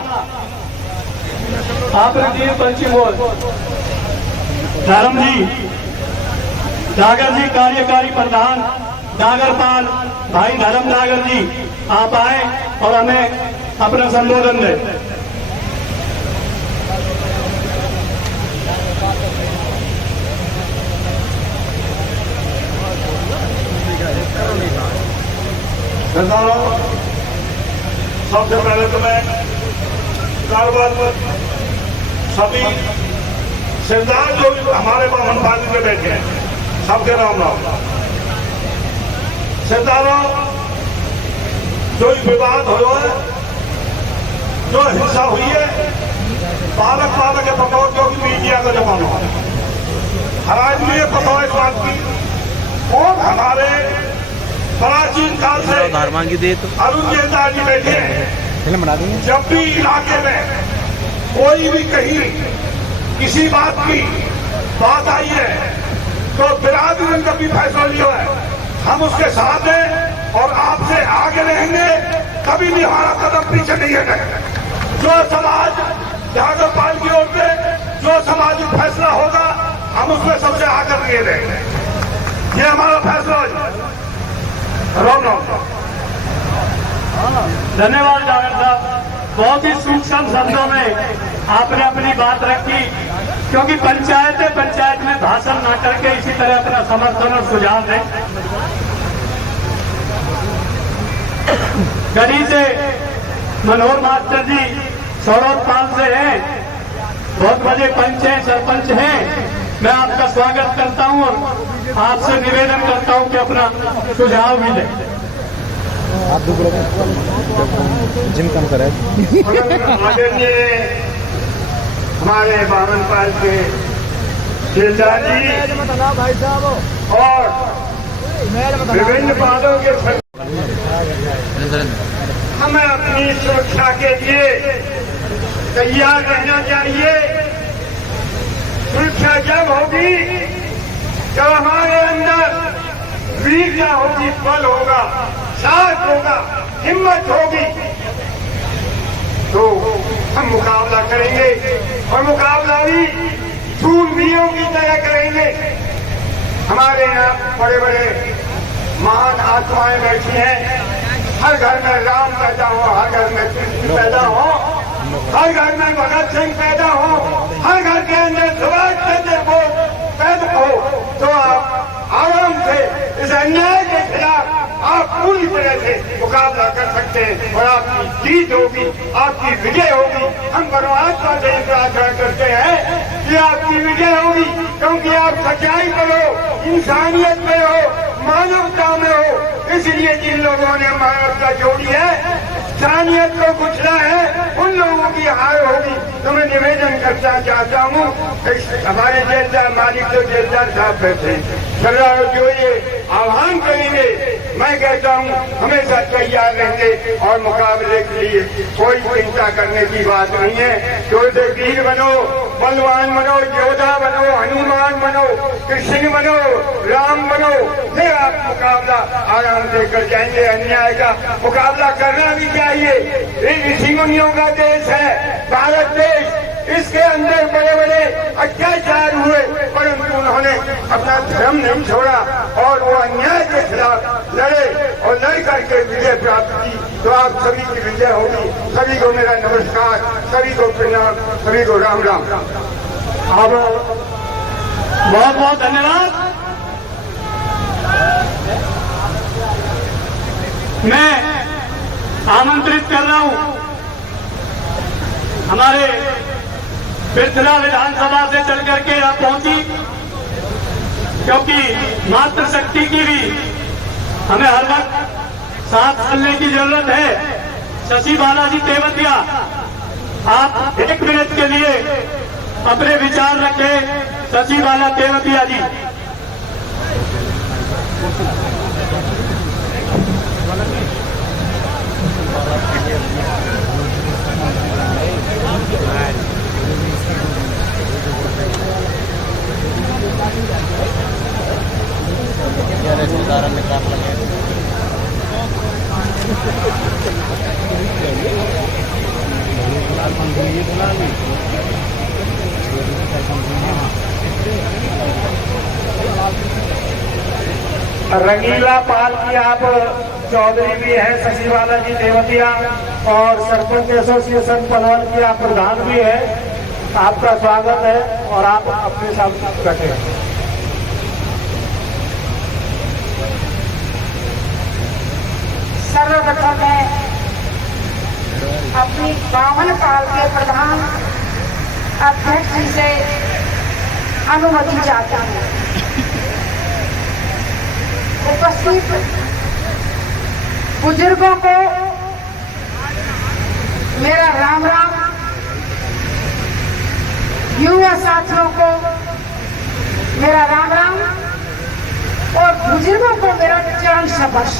आप रखिए पंची बोल, धर्म जी, डागर जी कार्यकारी प्रधान डागरपाल भाई धर्म डागर जी, आप आए और हमें अपना संबोधन दें। सबसे पहले तो मैं कारोबार सभी सरदार जो हमारे वाहन पार्टी में बैठे हैं सबके नाम सरदारों, जो विवाद हो है, जो हिंसा हुई है, पालक पालक के पकौड़ जो कि मीडिया का जमाना है, हर आदमी ये पता है इस बात की। और हमारे प्राचीन काल से अरुण जेठदार जी बैठे हैं, जब भी इलाके में कोई भी कहीं किसी बात की बात आई है तो बिरादरी ने कभी फैसला लिया है, हम उसके साथ हैं और आपसे आगे रहेंगे, कभी भी हमारा कदम पीछे नहीं हटेगा। जो समाज जागरपाल की ओर से जो सामाजिक फैसला होगा हम उसमें सबसे आगे लिए रहेंगे, ये हमारा फैसला है। धन्यवाद डागर साहब, बहुत ही सूक्ष्म शब्दों में आपने अपनी बात रखी, क्योंकि पंचायत में भाषण न करके इसी तरह अपना समर्थन और सुझाव दें। गढ़ी से मनोहर मास्टर जी सौरभपाल से हैं, बहुत बड़े पंच हैं, सरपंच हैं, मैं आपका स्वागत करता हूं और आपसे निवेदन करता हूं कि अपना सुझाव भी दें। आप जिम कम करे हमारे बामनपाल के शेरदार जी और विभिन्न पदों के हमें अपनी सुरक्षा के लिए तैयार रहना चाहिए। सुरक्षा जब होगी जब हमारे अंदर वीरता होगी, बल होगा, साहस होगा, हिम्मत होगी, तो हम मुकाबला करेंगे और मुकाबला भी शूरवीरों की तरह करेंगे। हमारे यहाँ बड़े बड़े महान आत्माएं बैठी हैं, हर घर में राम पैदा हो, हर घर में कृष्ण पैदा हो, हर घर में भगत सिंह पैदा हो, हर घर के अंदर सुभाष चंद्र बोस पैदा हो, तो आप आराम से इस अन्याय के खिलाफ आप पूरी तरह से मुकाबला कर सकते हैं और आपकी जीत होगी, आपकी विजय होगी। हम परमात्मा से प्रार्थना करते हैं कि आपकी विजय होगी, क्योंकि आप सच्चाई पर हो, इंसानियत में हो, मानवता में हो। इसलिए जिन लोगों ने मानवता जोड़ी है, इंसानियत को कुचला है, उन लोगों की हार होगी। तो मैं निवेदन करना चाहता हूँ, हमारे जेलदार मालिक तो जेलदार साहब बैठे, सरदार जो ये आह्वान करेंगे, मैं कहता हूँ हमेशा तैयार रहेंगे और मुकाबले के लिए कोई चिंता करने की बात नहीं है। जो से वीर बनो, बलवान बनो, योद्धा बनो, हनुमान बनो, कृष्ण बनो, राम बनो, फिर आप मुकाबला आराम से कर जाएंगे। अन्याय का मुकाबला करना भी चाहिए। ऋषि मुनियों का देश है भारत देश, इसके अंदर बड़े बड़े अत्याचार हुए, परंतु उन्होंने अपना धर्म नहीं छोड़ा और वो अन्याय के खिलाफ लड़े और लड़ करके विजय प्राप्त की। तो आप सभी की विजय होगी। सभी को मेरा नमस्कार, सभी को प्रणाम, सभी को राम राम। अब बहुत बहुत धन्यवाद। मैं आमंत्रित कर रहा हूं हमारे बिरथला विधानसभा से चल करके आप पहुंची, क्योंकि मातृशक्ति की भी हमें हर वक्त साथ चलने की जरूरत है। शशि बालाजी तेवतिया, आप 1 मिनट के लिए अपने विचार रखें। शशि बाला तेवतिया जी। रिश्तेदारों में काम लगे रंगीला पाल की आप चौधरी भी हैं, सचिवाला जी देवतिया, और सरपंच एसोसिएशन पनवल की आप प्रधान भी हैं। आपका स्वागत है और आप अपने साथ बैठे। सर्वप्रथम मैं अपनी 52 साल के प्रधान अध्यक्ष जी से अनुमति चाहता हूँ। उपस्थित बुजुर्गों को मेरा राम राम, युवा साथियों को मेरा राम राम और बुजुर्गों को मेरा चरण स्पर्श।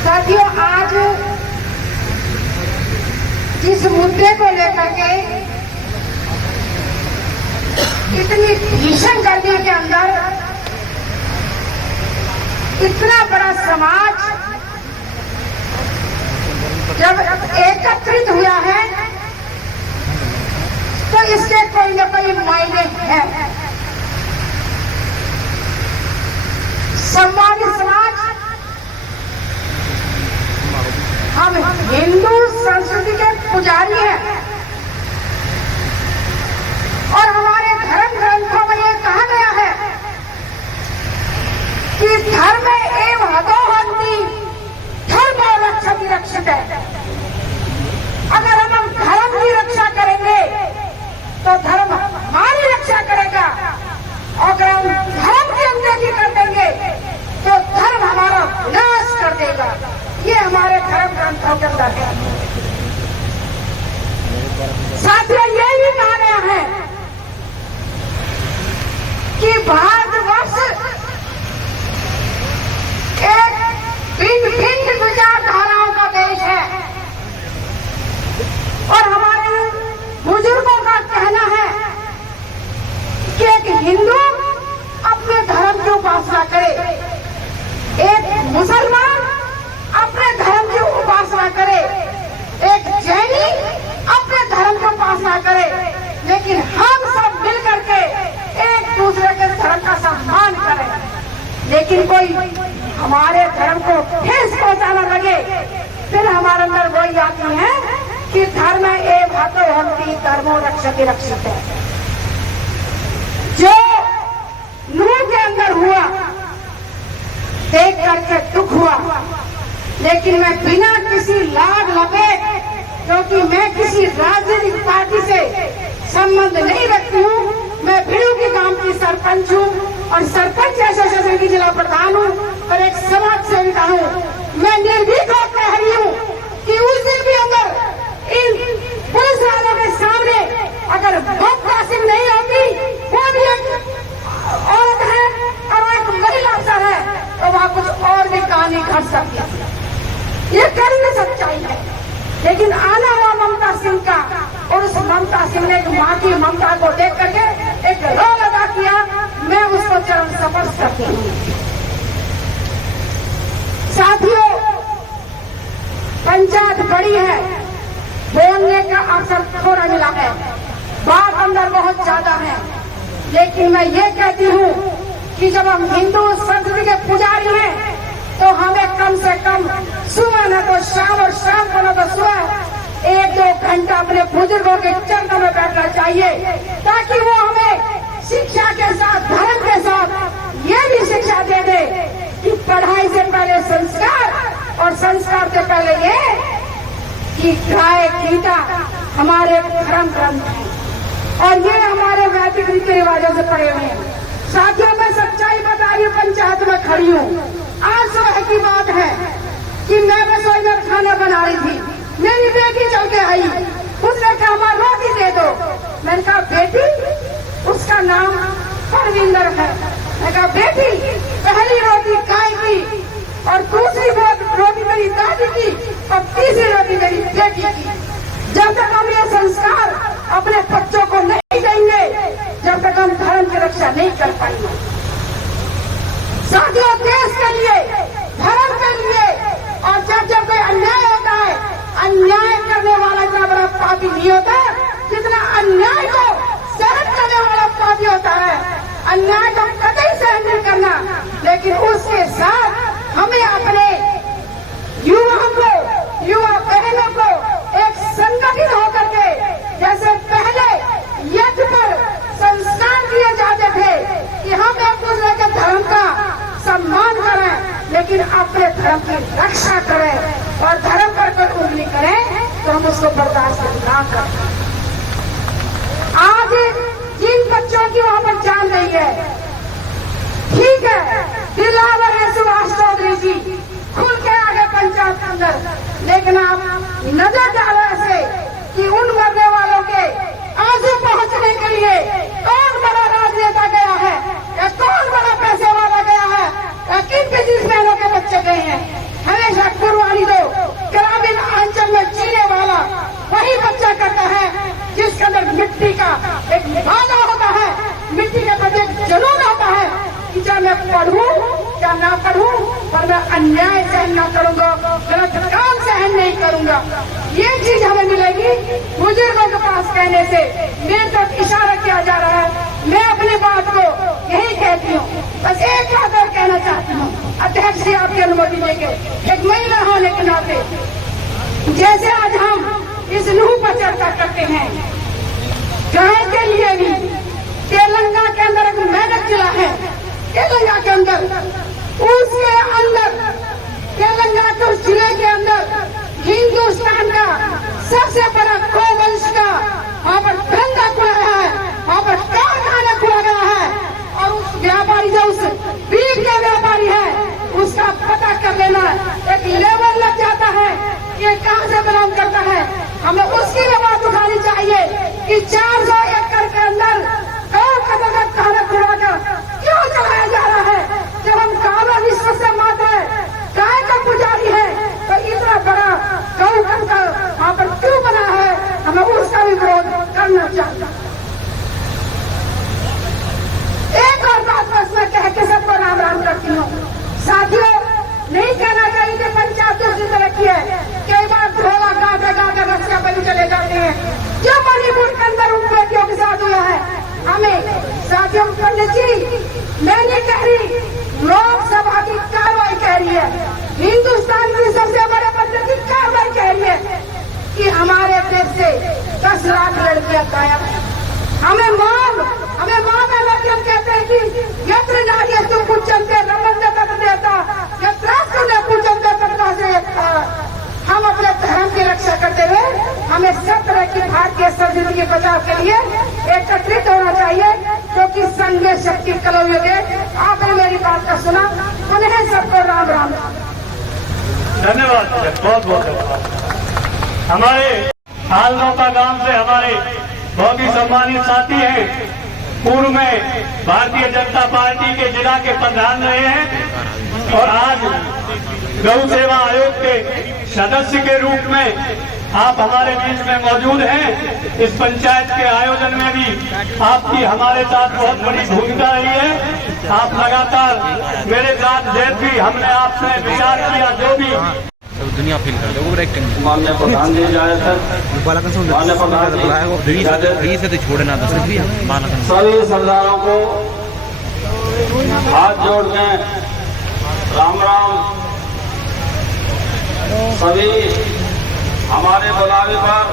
साथियों, आज जिस मुद्दे को लेकर के इतनी भीषण गर्मी के अंदर इतना बड़ा समाज जब एकत्रित हुआ है तो इसके कोई न कोई मायने हैं। सम्मानित समाज, हम हिंदू संस्कृति के पुजारी हैं और हमारे धर्म ग्रंथों में ये कहा गया है कि धर्म एवं हतोहंति धर्म और रक्षति रक्षित है। अगर हम धर्म की रक्षा करेंगे तो धर्म हमारी रक्षा करेगा, और अगर हम धर्म की अनदेखी कर देंगे तो धर्म हमारा विनाश कर देगा। ये हमारे धर्म ग्रंथों के अंदर है। साथियों, ये भी कहा गया है कि भारतवर्ष एक भिन्न भिन्न विचारधाराओं का देश है और हमारे बुजुर्गों का कहना है कि एक हिंदू अपने धर्म की उपासना करे, एक मुसलमान अपने धर्म की उपासना करे, एक जैनी अपने धर्म की उपासना करे, लेकिन हम सब मिलकर के एक दूसरे के धर्म का सम्मान करें। लेकिन कोई हमारे धर्म को ठेस पहुंचाना लगे, फिर हमारे अंदर वही आती है कि धर्म एवं हतोहंति धर्मो रक्षति रक्षित है। जो नूह के अंदर हुआ देख करके दुख हुआ, लेकिन मैं बिना किसी लाग लपेट, क्योंकि मैं किसी राजनीतिक पार्टी से संबंध नहीं रखती हूँ, मैं भिड़ू के गांव की सरपंच हूँ और सरपंच एसोसिएशन की जिला प्रधान हूँ और एक समाज सेविका हूँ। मैं निर्भीक होकर कह रही हूँ कि उस दिन के अंदर इन पुलिस वालों के सामने अगर ममता सिंह नहीं होती, वो भी एक औरत है और एक महिला अफसर है, तो वहाँ कुछ और भी कहानी घट सकती है। ये कड़ी सच्चाई है। लेकिन आना हुआ ममता सिंह का, और उस ममता सिंह ने एक माँ की ममता को देख करके एक रोल अदा किया, मैं उसको चरण स्पर्श करती हूँ। साथियों, पंचायत बड़ी है, बोलने का अवसर थोड़ा मिला है, बात अंदर बहुत ज्यादा है, लेकिन मैं ये कहती हूँ कि जब हम हिंदू संस्कृति के पुजारी हैं तो हमें कम से कम सुबह न तो शाम और शाम को न तो सुबह 1-2 घंटा अपने बुजुर्गों के चरणों में बैठना चाहिए, ताकि वो हमें शिक्षा के साथ धर्म के साथ ये भी शिक्षा दे दे कि पढ़ाई से पहले संस्कार और संस्कार से पहले ये कि गाय गीता हमारे धर्म ग्रंथ है और ये हमारे वैदिक रीति रिवाजों से पड़े हुए हैं। साथियों, मैं सच्चाई बता रही हूँ, पंचायत में खड़ी हूँ। आज सुबह की बात है कि मैं रसोई में खाना बना रही थी, मेरी बेटी चल के आई, उसने कहा हमारा रोटी दे दो। मैंने कहा बेटी, उसका नाम परविंदर है। मैंने कहा बेटी, पहली रोटी गाय की और दूसरी रोटी मेरी दादी की और तीसरी रोटी मेरी बेटी की। जब तक हम ये संस्कार अपने बच्चों को नहीं देंगे, जब तक हम धर्म की रक्षा नहीं कर पाएंगे। साथियों, देश के लिए, धर्म के लिए, और जब जब कोई अन्याय होता पापी नहीं होता जितना अन्याय को सहन करने वाला पापी होता है। अन्याय को कतई सहन नहीं करना, लेकिन उसके साथ हमें अपने युवाओं को, युवा बहनों को एक संगठित होकर के, जैसे पहले यज्ञ पर संस्कार दिए जाते थे कि हम एक दूसरे के धर्म का सम्मान करें, लेकिन अपने धर्म की रक्षा करें और धर्म पर कोई उंगली करें तो हम उसको बर्दाश्त ना करें। आज जिन बच्चों की वहां पर जान रही है, ठीक है, दिलावर है सुभाष चौधरी जी, खुल के आगे पंचायत के अंदर, लेकिन आप नजर डालो ऐसे कि उन मरने वालों के आंसू पहुंचने के लिए कौन बड़ा राजनेता गया है या कौन बड़ा पैसे वाला गया है या किन बिजनेसमैनों के बच्चे गए हैं। हमेशा कुर्बानी दो ग्रामीण अंचल में जीने वाला वही बच्चा करता है जिसके अंदर मिट्टी का एक भावना होता है, मिट्टी के प्रति एक जुनून होता है कि चाहे मैं पढ़ूं या ना पढ़ूं, पर मैं अन्याय सहन न करूंगा, गलत काम सहन नहीं करूंगा। ये चीज हमें मिलेगी बुजुर्गों के पास कहने से। मेरे तरफ इशारा किया जा रहा है, मैं अपनी बात को यही कहती हूँ। बस एक बात और कहना चाहती हूँ, अध्यक्ष जी आपकी अनुमति देंगे, एक महिला होने के नाते, जैसे आज हम इस लूह पर चर्चा करते हैं, गाय के लिए भी तेलंगाना के अंदर एक मेदक जिला है, तेलंगाना के अंदर, उसके अंदर तेलंगाना के उस जिले के अंदर हिंदुस्तान का सबसे बड़ा गौवंश का वहां पर धंधा खुला है, वहां पर कारखाना खुला गया है, और उस व्यापारी जो उस बीज का व्यापारी है उसका पता कर लेना, एक लेवल लग जाता है ये कहां से बिलोंग करता है। हमें उसकी भी बात उठानी चाहिए कि 400 एकड़ के अंदर गौ कतल का खाना खुलाकर क्यों चलाया जा रहा है। जब हम काला विश्व से माता है, गाय का पुजारी है, तो इतना बड़ा गौ कतल वहां पर क्यों बना है, हमें उसका भी विरोध करना चाहिए। एक और बात बस मैं कह के सबको राम राम करती हूँ। साथियों, नहीं कहना चाहिए कि पंचायत दूसरी तरह की है, कई बार ढोला गाते गाते रक्षा बनी चले जाते हैं, जो मणिपुर के अंदर उन बेटियों के साथ हुआ है। हमें साथियों पंडित जी, मैं नहीं कह रही, लोकसभा की कार्रवाई कह रही है, हिंदुस्तान की सबसे बड़े बंदर की कार्रवाई कह रही है कि हमारे देश से 10 लाख लड़कियां गायब है। हमें मां बहन कहते हैं कि यत्र नार्य तू पूजन्ते रमन्ते तत् देता, यत्रास्तु न पूजन्ते तत्र से। हम अपने धर्म की रक्षा करते हुए हमें सब तरह की भारतीय संस्कृति के बचाव के लिए एकत्रित होना चाहिए, क्योंकि संघ में शक्ति कलौ युगे। आपने मेरी बात का सुना, पुनः सबको राम राम। धन्यवाद, बहुत बहुत धन्यवाद। हमारे हालनौता गांव से हमारे बहुत ही सम्मानित साथी हैं, पूर्व में भारतीय जनता पार्टी के जिला के प्रधान रहे हैं और आज गौ सेवा आयोग के सदस्य के रूप में आप हमारे बीच में मौजूद हैं। इस पंचायत के आयोजन में भी आपकी हमारे साथ बहुत बड़ी भूमिका रही है। आप लगातार मेरे साथ जैसे भी हमने आपसे विचार किया, जो भी दुनिया फील कर दो माननीय प्रधान जी जाए थे, माननीय प्रधान जी से तो छोड़ना था सभी सरदारों को हाथ जोड़ के राम राम। सभी हमारे बुलावे पर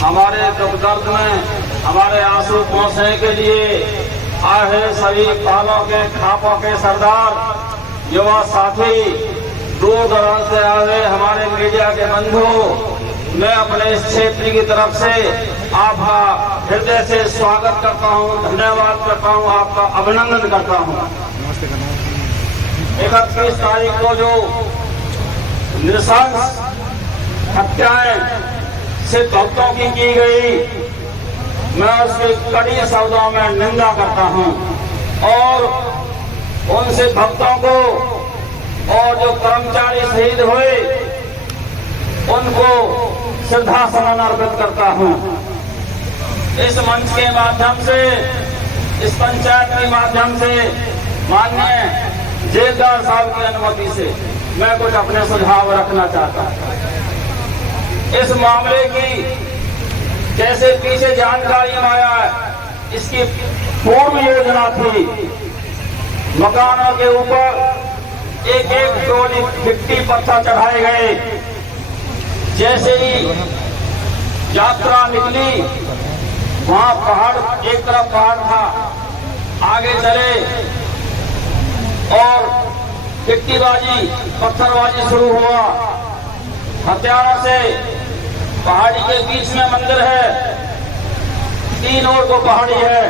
हमारे दुख दर्द में हमारे आंसू पहुंचने के लिए आए हैं सभी पालों के खापों के सरदार, युवा साथी, दूर दराज से आए हुए हमारे मीडिया के बंधु, मैं अपने इस क्षेत्र की तरफ से आपका हृदय से स्वागत करता हूं, धन्यवाद करता हूं, आपका अभिनंदन करता हूं। 31 तारीख को जो नृशंस हत्याएं सिख भक्तों की गई, मैं उसकी कड़ी शब्दों में निंदा करता हूं और उन सिख भक्तों को और जो कर्मचारी शहीद हुए उनको श्रद्धा सुमन अर्पित करता हूं। इस मंच के माध्यम से, इस पंचायत के माध्यम से माननीय जेलदार साहब की अनुमति से मैं कुछ अपने सुझाव रखना चाहता हूं। इस मामले की कैसे पीछे जानकारी में आया है, इसकी पूर्व योजना थी। मकानों के ऊपर एक एक टोली मिट्टी पत्थर चढ़ाए गए। जैसे ही यात्रा निकली, वहां पहाड़, एक तरफ पहाड़ था, आगे चले और मिट्टीबाजी, पत्थरबाजी शुरू हुआ। हथियारों से पहाड़ी के बीच में मंदिर है, तीन ओर को पहाड़ी है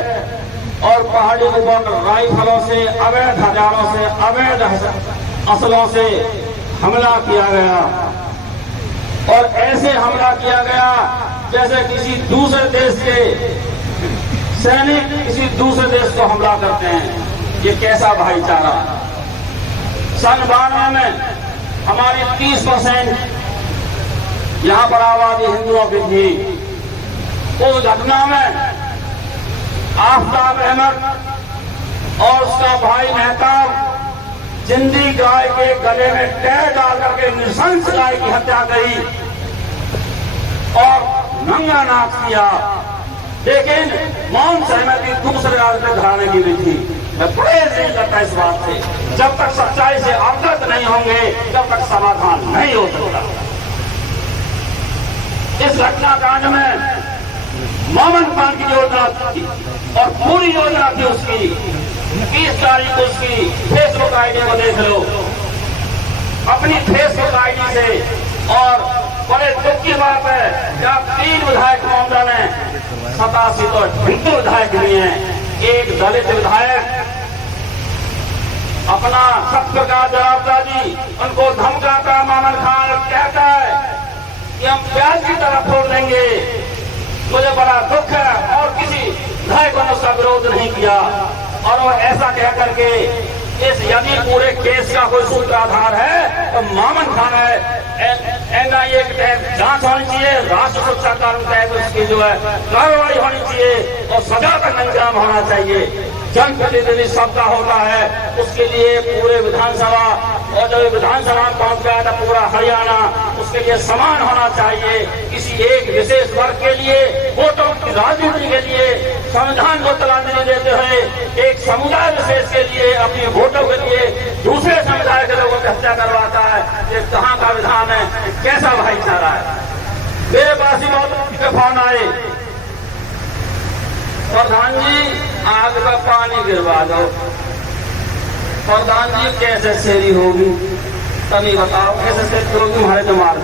और पहाड़ी के ऊपर राइफलों से, अवैध हथियारों से, अवैध असलों से हमला किया गया। और ऐसे हमला किया गया जैसे किसी दूसरे देश के सैनिक किसी दूसरे देश को हमला करते हैं। ये कैसा भाईचारा। सन 92 में हमारी 30% यहां पर आबादी हिंदुओं की थी। उस घटना में आफ्ताब अहमद और उसका भाई मेहताब जिंदी गाय के गले में टैग डाल करके नृशंस गाय की हत्या करी और नंगा नाच किया। लेकिन मौन सहमति दूसरे राजनीतिक घराने की भी थी। मैं बड़े नहीं करता इस बात से। जब तक सच्चाई से अवगत नहीं होंगे, तब तक समाधान नहीं हो सकता। इस घटनाकांड में मोमन खान की योजना थी और पूरी योजना थी उसकी। 20 तारीख को उसकी फेसबुक आईडी को देख लो, अपनी फेसबुक आईडी से। और बड़े दुख की बात है कि आप 3 विधायक महोदय ने 87 तो हिंदू विधायक भी हैं। एक दलित विधायक अपना सब प्रकार जवाबदारी उनको धमकाता मोमन खान कहता है कि हम प्याज की तरफ फोड़ देंगे। मुझे बड़ा दुख है और किसी विधायक ने उसका विरोध नहीं किया। और वो ऐसा कह करके इस यदि पूरे केस का कोई सूत्राधार है तो मोमन खान है। NIA के तहत जांच होनी चाहिए, राष्ट्रीय सुरक्षा कानून के तहत उसकी जो है कार्रवाई होनी चाहिए और सजा तक अंजाम होना चाहिए। जनप्रतिनिधि सबका होता है, उसके लिए पूरे विधानसभा और जब विधानसभा में पहुंच गया था पूरा हरियाणा, उसके लिए समान होना चाहिए। किसी एक विशेष वर्ग के लिए वोटों की राजनीति के लिए संविधान को तलाशी देते हुए एक समुदाय विशेष के लिए अपनी वोटों के लिए दूसरे समुदाय के लोगों की हत्या करवाता है। ये कहाँ का विधान है, कैसा भाईचारा है। मेरे पास ही बहुत फोन आए, प्रधान जी आग का पानी गिरवा दो। प्रधान जी कैसे शेरी होगी, तभी बताओ कैसे शेरी होगी। हमारे तो मार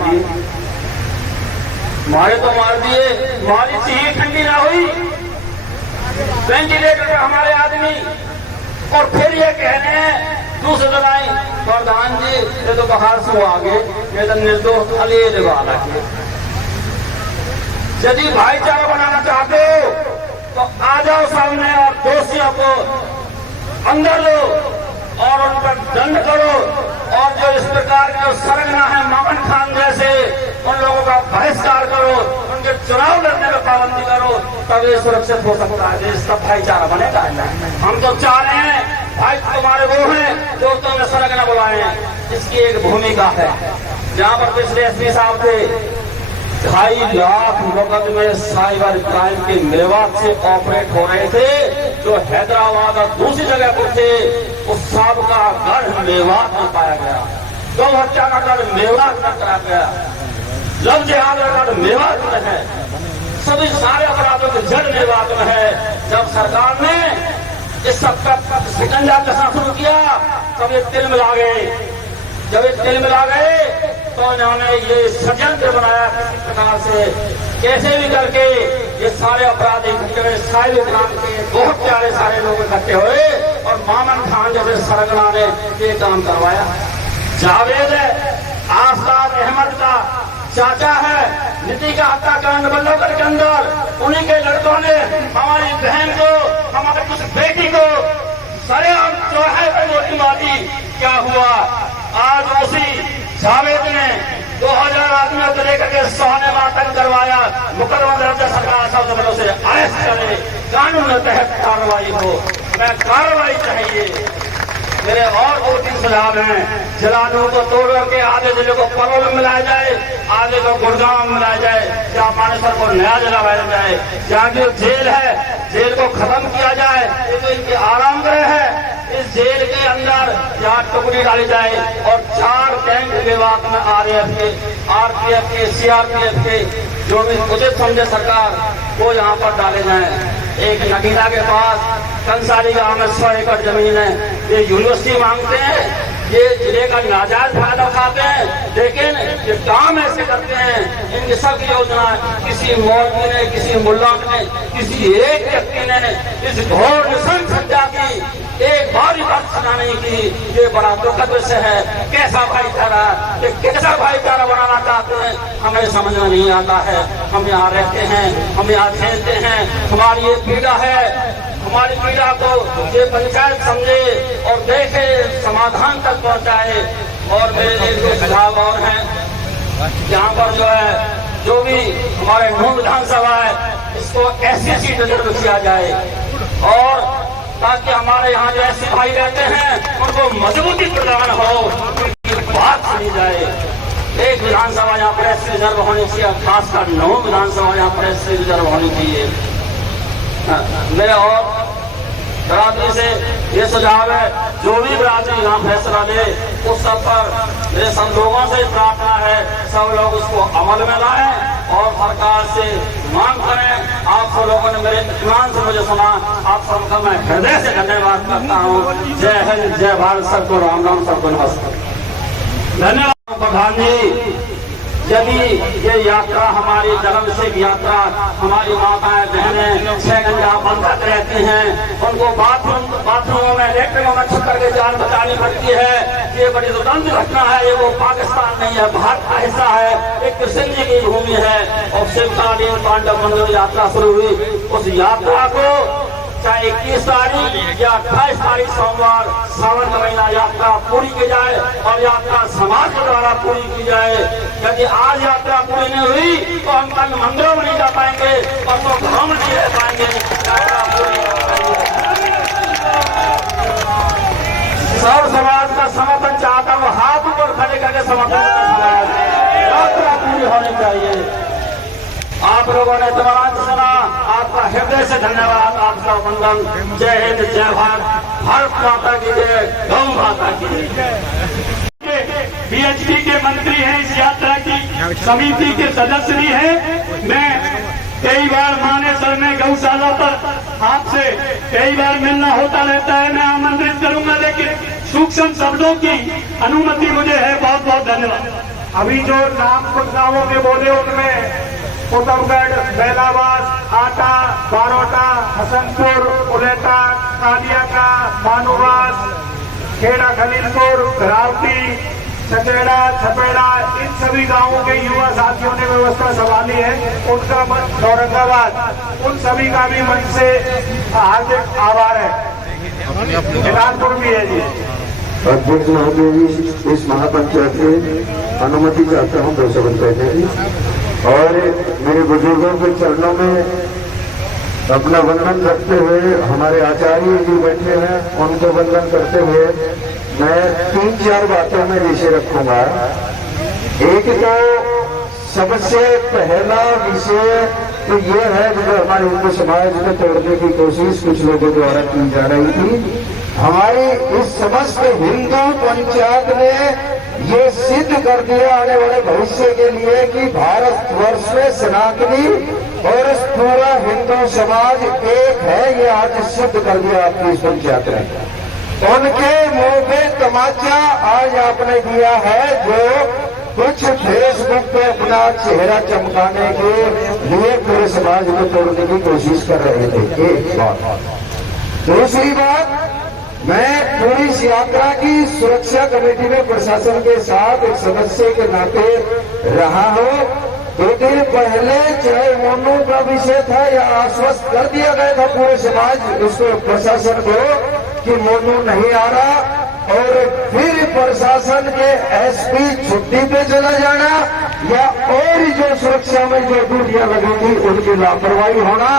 दिए, हमारी चीज ठंडी ना हुई, वेंटिलेटर पर हमारे आदमी। और फिर ये कहने हैं दूसरे दिन आई, प्रधान जी ये तो बाहर से आ गए, ये तो निर्दोष अलेर वाला के। यदि भाईचारा बनाना चाहते हो तो आ जाओ सामने और दोषियों को अंदर लो और उन पर दंड करो। और जो इस प्रकार के सरगना है मोमन खान जैसे, उन लोगों का बहिष्कार करो, उनके चुनाव लड़ने में पाबंदी करो, तब ये सुरक्षित हो सकता है। देश का भाईचारा बनेगा। हम तो चाह रहे हैं भाई तुम्हारे वो हैं जो तुमने सरगना बुलाए हैं, इसकी एक भूमिका है। जहां पर पिछले SP साहब थे 2.5 लाख मुकदमे साइबर क्राइम के मेवात से ऑपरेट हो रहे थे, जो हैदराबाद और दूसरी जगह पर थे। उस सब का गढ़ मेवात में पाया गया, गौ हत्या का गढ़ मेवात में कराया गया, लव जिहाद का गढ़ मेवात में है, सभी सारे अपराधों के जड़ मेवात में है। जब सरकार ने इस सब का शिकंजा कसना शुरू किया तब ये तिल मिला गए। जब ये तिल मिला गए तो इन्होंने ये षड्यंत्र बनाया किसी प्रकार से, कैसे भी करके ये सारे अपराधी इकट्ठे हुए, सारे ग्राम के बहुत प्यारे सारे लोग इकट्ठे हुए और मोमन खान जैसे सरगना ने ये काम करवाया। जावेद आफ्ताब अहमद का चाचा है, नीति का हत्याकांड बल्लभगढ़ के अंदर, उन्हीं के लड़कों ने हमारी बहन को, हमारे कुछ बेटी को सरेआम चौराहे पर गोली मारी। क्या हुआ? आज उसी जावेद ने 2000 आदमियों को लेकर के सोने मातम करवाया। मुकदमा दर्ज सरकार सबसे से अरेस्ट करे, कानून के तहत कार्रवाई हो। मैं कार्रवाई चाहिए, मेरे और 2-3 सुझाव हैं। जिलाओं को तोड़ करके आधे जिले को परोल में मिलाया जाए, आधे को गुड़गांव में मिलाया जाए, जहाँ मानेसर को नया जिला बनाया जाए। जहाँ की जेल है, जेल को खत्म किया जाए। ये तो इनके आराम गृह है। इस जेल के अंदर यहाँ टुकड़ी डाली जाए और 4 टैंक विभाग में आरपीएफ के, सीआरपीएफ के जो भी उचित समझे सरकार वो यहाँ पर डाले जाए। एक नगीना के पास कंसारी गांव में 100 एकड़ जमीन है। ये यूनिवर्सिटी मांगते हैं, ये जिले का नाजायज फायदा उठाते हैं, लेकिन ये काम ऐसे करते हैं। इनकी सब योजना किसी मौलवी ने, किसी मुल्ला ने, किसी एक व्यक्ति ने इस घोर निशंक हत्या की एक बार ही बात सुना नहीं की। ये बड़ा दुखद विषय है। कैसा भाईचारा, ये कैसा भाईचारा बनाना चाहते हैं हमें समझ में नहीं आता है। हम यहाँ रहते हैं, हम यहाँ खेलते हैं, हमारी ये पीड़ा है। हमारी पीड़ा को ये पंचायत समझे और देखे, समाधान तक पहुंचाए। और मेरे लिए जो सुझाव और हैं, यहाँ पर जो है, जो भी हमारे नूह विधानसभा है, इसको ऐसी सीट रिजर्व किया जाए और ताकि हमारे यहाँ जो ऐसे भाई रहते हैं उनको मजबूती प्रदान हो, उनकी बात सुनी जाए। एक विधानसभा यहाँ पर ऐसी रिजर्व होनी चाहिए, खासकर 9 विधानसभा यहाँ पर ऐसी रिजर्व होनी चाहिए। मेरे और बरादरी से ये सुझाव है, जो भी बरादरी यहाँ फैसला ले उस सब पर मेरे सब लोगों से प्रार्थना है, सब लोग उसको अमल में लाएं और सरकार से मांग करें। आप सब लोगों ने मेरे इत्मीनान से मुझे सुना, आप सबका मैं हृदय से धन्यवाद करता हूँ। जय हिंद, जय भारत, सबको राम राम, सबको नमस्कार। धन्यवाद प्रधान जी। यदि ये यात्रा हमारी धर्म सिख यात्रा, हमारी माताएं बहनें 6 घंटा बंधक रहती हैं, उनको बाथरूमों में लेटरिनों में छुप करके जान बचानी पड़ती है। ये बड़ी दुर्दांत घटना है। ये वो पाकिस्तान नहीं है, भारत का हिस्सा है, एक कृष्ण जी की भूमि है। और शिवकालीन पांडव मंदिर यात्रा शुरू हुई, उस यात्रा को चाहे 21 तारीख या 28 तारीख सोमवार सावन का महीना यात्रा पूरी की जाए और यात्रा समाज के द्वारा पूरी की जाए। यदि आज यात्रा पूरी नहीं हुई तो हम कल मंदिरों में नहीं जा पाएंगे और तो घरों में नहीं रह पाएंगे। यात्रा पूरी सर्व समाज का समर्थन चाहता हूँ, हाथ ऊपर खड़े करके समर्थन करना। यात्रा पूरी होनी चाहिए। आप लोगों ने तुम्हारा सुना, आपका हृदय से धन्यवाद, आपका वंदन। जय हिंद, जय भारत, भारत माता की जय, गौ माता की जय। बीएचपी के मंत्री हैं, इस यात्रा की समिति के सदस्य भी हैं। मैं कई बार मानेसर में गौशाला पर आपसे कई बार मिलना होता रहता है, मैं आमंत्रित करूंगा, लेकिन सूक्ष्म शब्दों की अनुमति मुझे है। बहुत बहुत धन्यवाद। अभी जो नाम कुछ गाँवों के बोले उनमें उधमगढ़, बेलावास, आटा, बारोटा, हसनपुर, उलेटा, कालियाका, भानुवास, खेड़ा खलीलपुर, रावटी, सकेड़ा, छपेड़ा, इन सभी गांवों के युवा साथियों ने व्यवस्था संभाली है। उनका मंच औरंगाबाद, उन सभी का भी मंच से हार्दिक आभार है। बिलासपुर भी है जी। अध्यक्ष महोदय जी, इस महापंचायत में अनुमति चाहता हूँ 2 शब्द कहने की और मेरे बुजुर्गों के चरणों में अपना वंदन रखते हुए, हमारे आचार्य जी बैठे हैं उनको वंदन करते हुए मैं 3-4 बातों में विषय रखूंगा। एक तो सबसे पहला विषय तो ये है जो हमारे हिंदू समाज में तोड़ने की कोशिश कुछ लोगों द्वारा की जा रही थी। हमारी इस समस्त हिंदू पंचायत ने ये सिद्ध कर दिया आने वाले भविष्य के लिए कि भारत वर्ष में सनातनी और पूरा हिंदू समाज एक है। ये आज सिद्ध कर दिया आपकी इस पंचायत ने। उनके मुंह पे तमाचा आज आपने दिया है, जो कुछ फेसबुक पे अपना चेहरा चमकाने के लिए पूरे समाज को तोड़ने की कोशिश कर रहे थे। एक बात। दूसरी बात, मैं पूरी इस यात्रा की सुरक्षा कमेटी में प्रशासन के साथ एक सदस्य के नाते रहा हूं। 2 दिन पहले चाहे मोनू का विषय था या आश्वस्त कर दिया गया था पूरे समाज उसको, प्रशासन को, कि मोनू नहीं आ रहा और फिर प्रशासन के एसपी छुट्टी पे चला जाना या और जो सुरक्षा में जो ड्यूटियां लगी थी उनकी लापरवाही होना।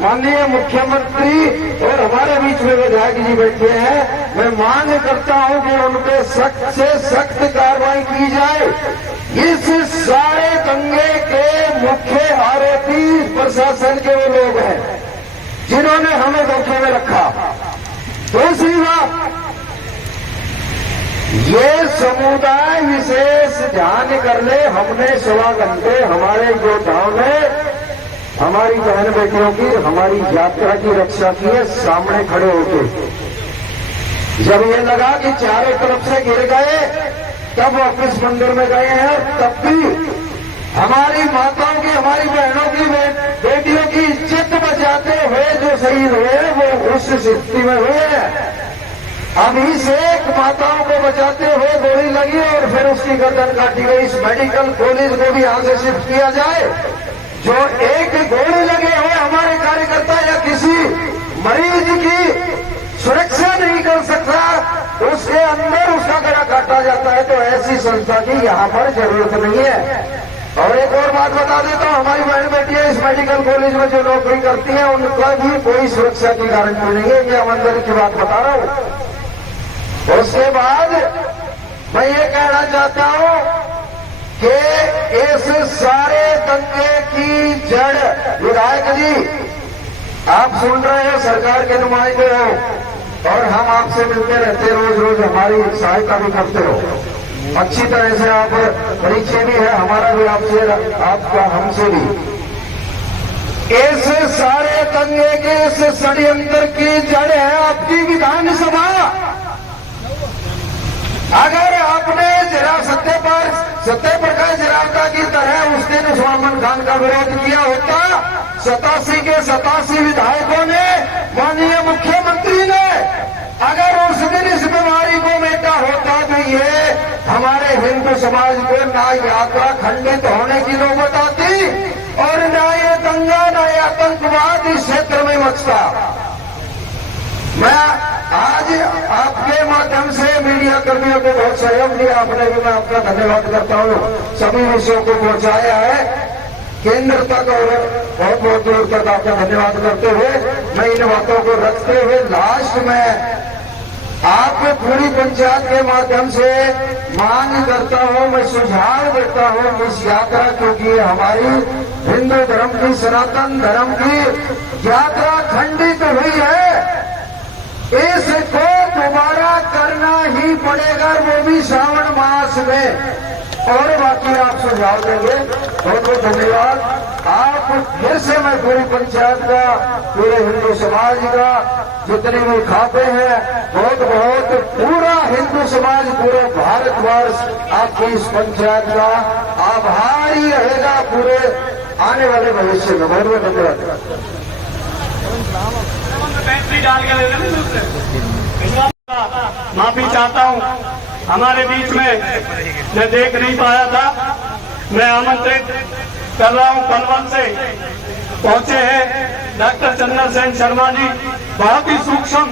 माननीय मुख्यमंत्री और हमारे बीच में विधायक जी बैठे हैं, मैं मांग करता हूं कि उन पे सख्त से सख्त कार्रवाई की जाए। इस सारे दंगे के मुख्य आरोपी प्रशासन के वो लोग हैं जिन्होंने हमें धोखे में रखा। दूसरी बात, ये समुदाय विशेष ध्यान कर ले, हमने 1.25 घंटे हमारे योद्धाओं ने हमारी बहन बेटियों की, हमारी यात्रा की रक्षा की है सामने खड़े होके। जब ये लगा कि चारों तरफ से गिर गए तब वापिस मंदिर में गए हैं, तब भी हमारी माताओं की, हमारी बहनों की, बेटियों की इज्जत बचाते हुए जो शहीद हुए वो उस स्थिति में हुए हैं। अभी से एक माताओं को बचाते हुए गोली लगी और फिर उसकी गर्दन काटी गई। इस मेडिकल कॉलेज को भी यहां से शिफ्ट किया जाए। जो एक गोली लगे हुए हमारे कार्यकर्ता या किसी मरीज की सुरक्षा नहीं कर सकता, उसके अंदर उसका गला काटा जाता है, तो ऐसी संस्था की यहां पर जरूरत नहीं है। और एक और बात बता देता हूं, हमारी बहन बेटियां इस मेडिकल कॉलेज में जो नौकरी करती हैं उनका भी कोई सुरक्षा की गारंटी नहीं है। ये ईमानदारी की बात बता रहा हूं। उसके बाद मैं ये कहना चाहता हूं कि इस सारे दंगे की जड़, विधायक जी आप सुन रहे हैं, सरकार के नुमाइंदे हो और हम आपसे मिलते रहते, रोज रोज हमारी सहायता भी करते हो अच्छी तरह से। आप परिचय भी है हमारा भी आपसे, आपका हमसे भी। इस सारे दंगे के इस षड्यंत्र की जड़ है आपकी विधानसभा। अगर आपने जरा सत्यप्रकाश जरावता की तरह उस दिन उस्मान खान का विरोध किया होता, 87 के 87 विधायकों ने, माननीय मुख्यमंत्री ने अगर उस दिन इस बीमारी को मेटा होता तो ये हमारे हिंदू समाज को ना यात्रा खंडित होने की नौबत आती और ना ये दंगा, ना ये आतंकवाद इस क्षेत्र में मचता। मैं आज आपके माध्यम से मीडिया कर्मियों को बहुत सहयोग दिया आपने भी, मैं आपका धन्यवाद करता हूं। सभी विषयों को पहुंचाया है केंद्र तक और बहुत बहुत दूर तक आपका धन्यवाद करते हुए मैं इन बातों को रखते हुए लास्ट में आप पूरी पंचायत के माध्यम से मांग करता हूं, मैं सुझाव देता हूं इस यात्रा, क्योंकि हमारी हिंदू धर्म की, सनातन धर्म की यात्रा खंडित हुई है, इसको दोबारा करना ही पड़ेगा, वो भी श्रावण मास में। और बाकी आप सुझाव देंगे, बहुत बहुत धन्यवाद। आप फिर से मैं पूरी पंचायत का, पूरे हिंदू समाज का, जितने भी खाते हैं, बहुत बहुत पूरा हिंदू समाज, पूरे भारतवर्ष आपकी इस पंचायत का आभारी रहेगा पूरे आने वाले भविष्य में। बहुत बहुत धन्यवाद। माफी चाहता हूं, हमारे बीच में मैं देख नहीं पाया था, मैं आमंत्रित कर रहा हूं पलवल से पहुंचे हैं डॉक्टर चंदन सेन शर्मा जी, बहुत ही सूक्ष्म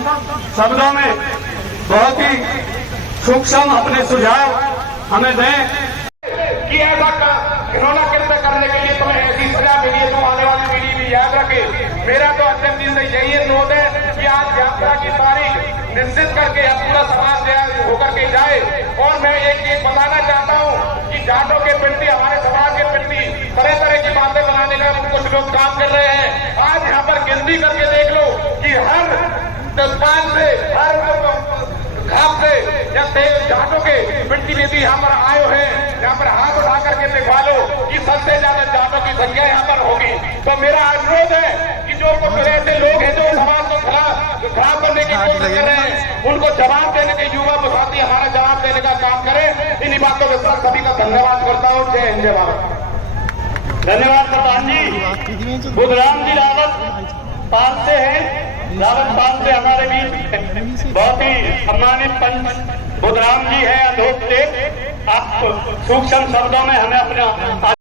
शब्दों में, बहुत ही सूक्ष्म अपने सुझाव हमें दें कि ऐसा घिनौना कृत्य करने के लिए तुम्हें ऐसी सजा मिली है, तुम आने वाली पीढ़ी भी याद रखे। मेरा तो अंतिम दिन से यही अनुरोध है कि आज यात्रा की तारीख निश्चित करके पूरा समाज होकर के जाए। और मैं एक चीज बताना चाहता हूं कि जाटों के प्रति, हमारे समाज के प्रति तरह तरह की बातें बनाने का कुछ लोग काम कर रहे हैं। आज यहाँ पर गिनती करके देख लो कि हर 10 से, हर घाट से या जाटों के मिट्टी में भी यहाँ पर आए हुए हैं, यहाँ पर हाथ उठा करके दिखवा लो कि सबसे ज्यादा जाटों की संख्या यहाँ पर होगी। तो मेरा अनुरोध है कि जो कुछ ऐसे लोग हैं जो समाज को खराब करने की कोशिश कर रहे हैं, उनको जवाब देने के, युवा साथी हमारा जवाब देने का काम करें। इन्हीं बातों के साथ सभी का धन्यवाद करता हूँ। जय हिंद, जय भारत। धन्यवाद प्रधान जी। बुधराम जी रावत पाल से हैं, रावत पाल से हमारे बीच बहुत ही सम्मानित पंच बुधराम जी है, अधोक से। आप सूक्ष्म शब्दों में हमें अपना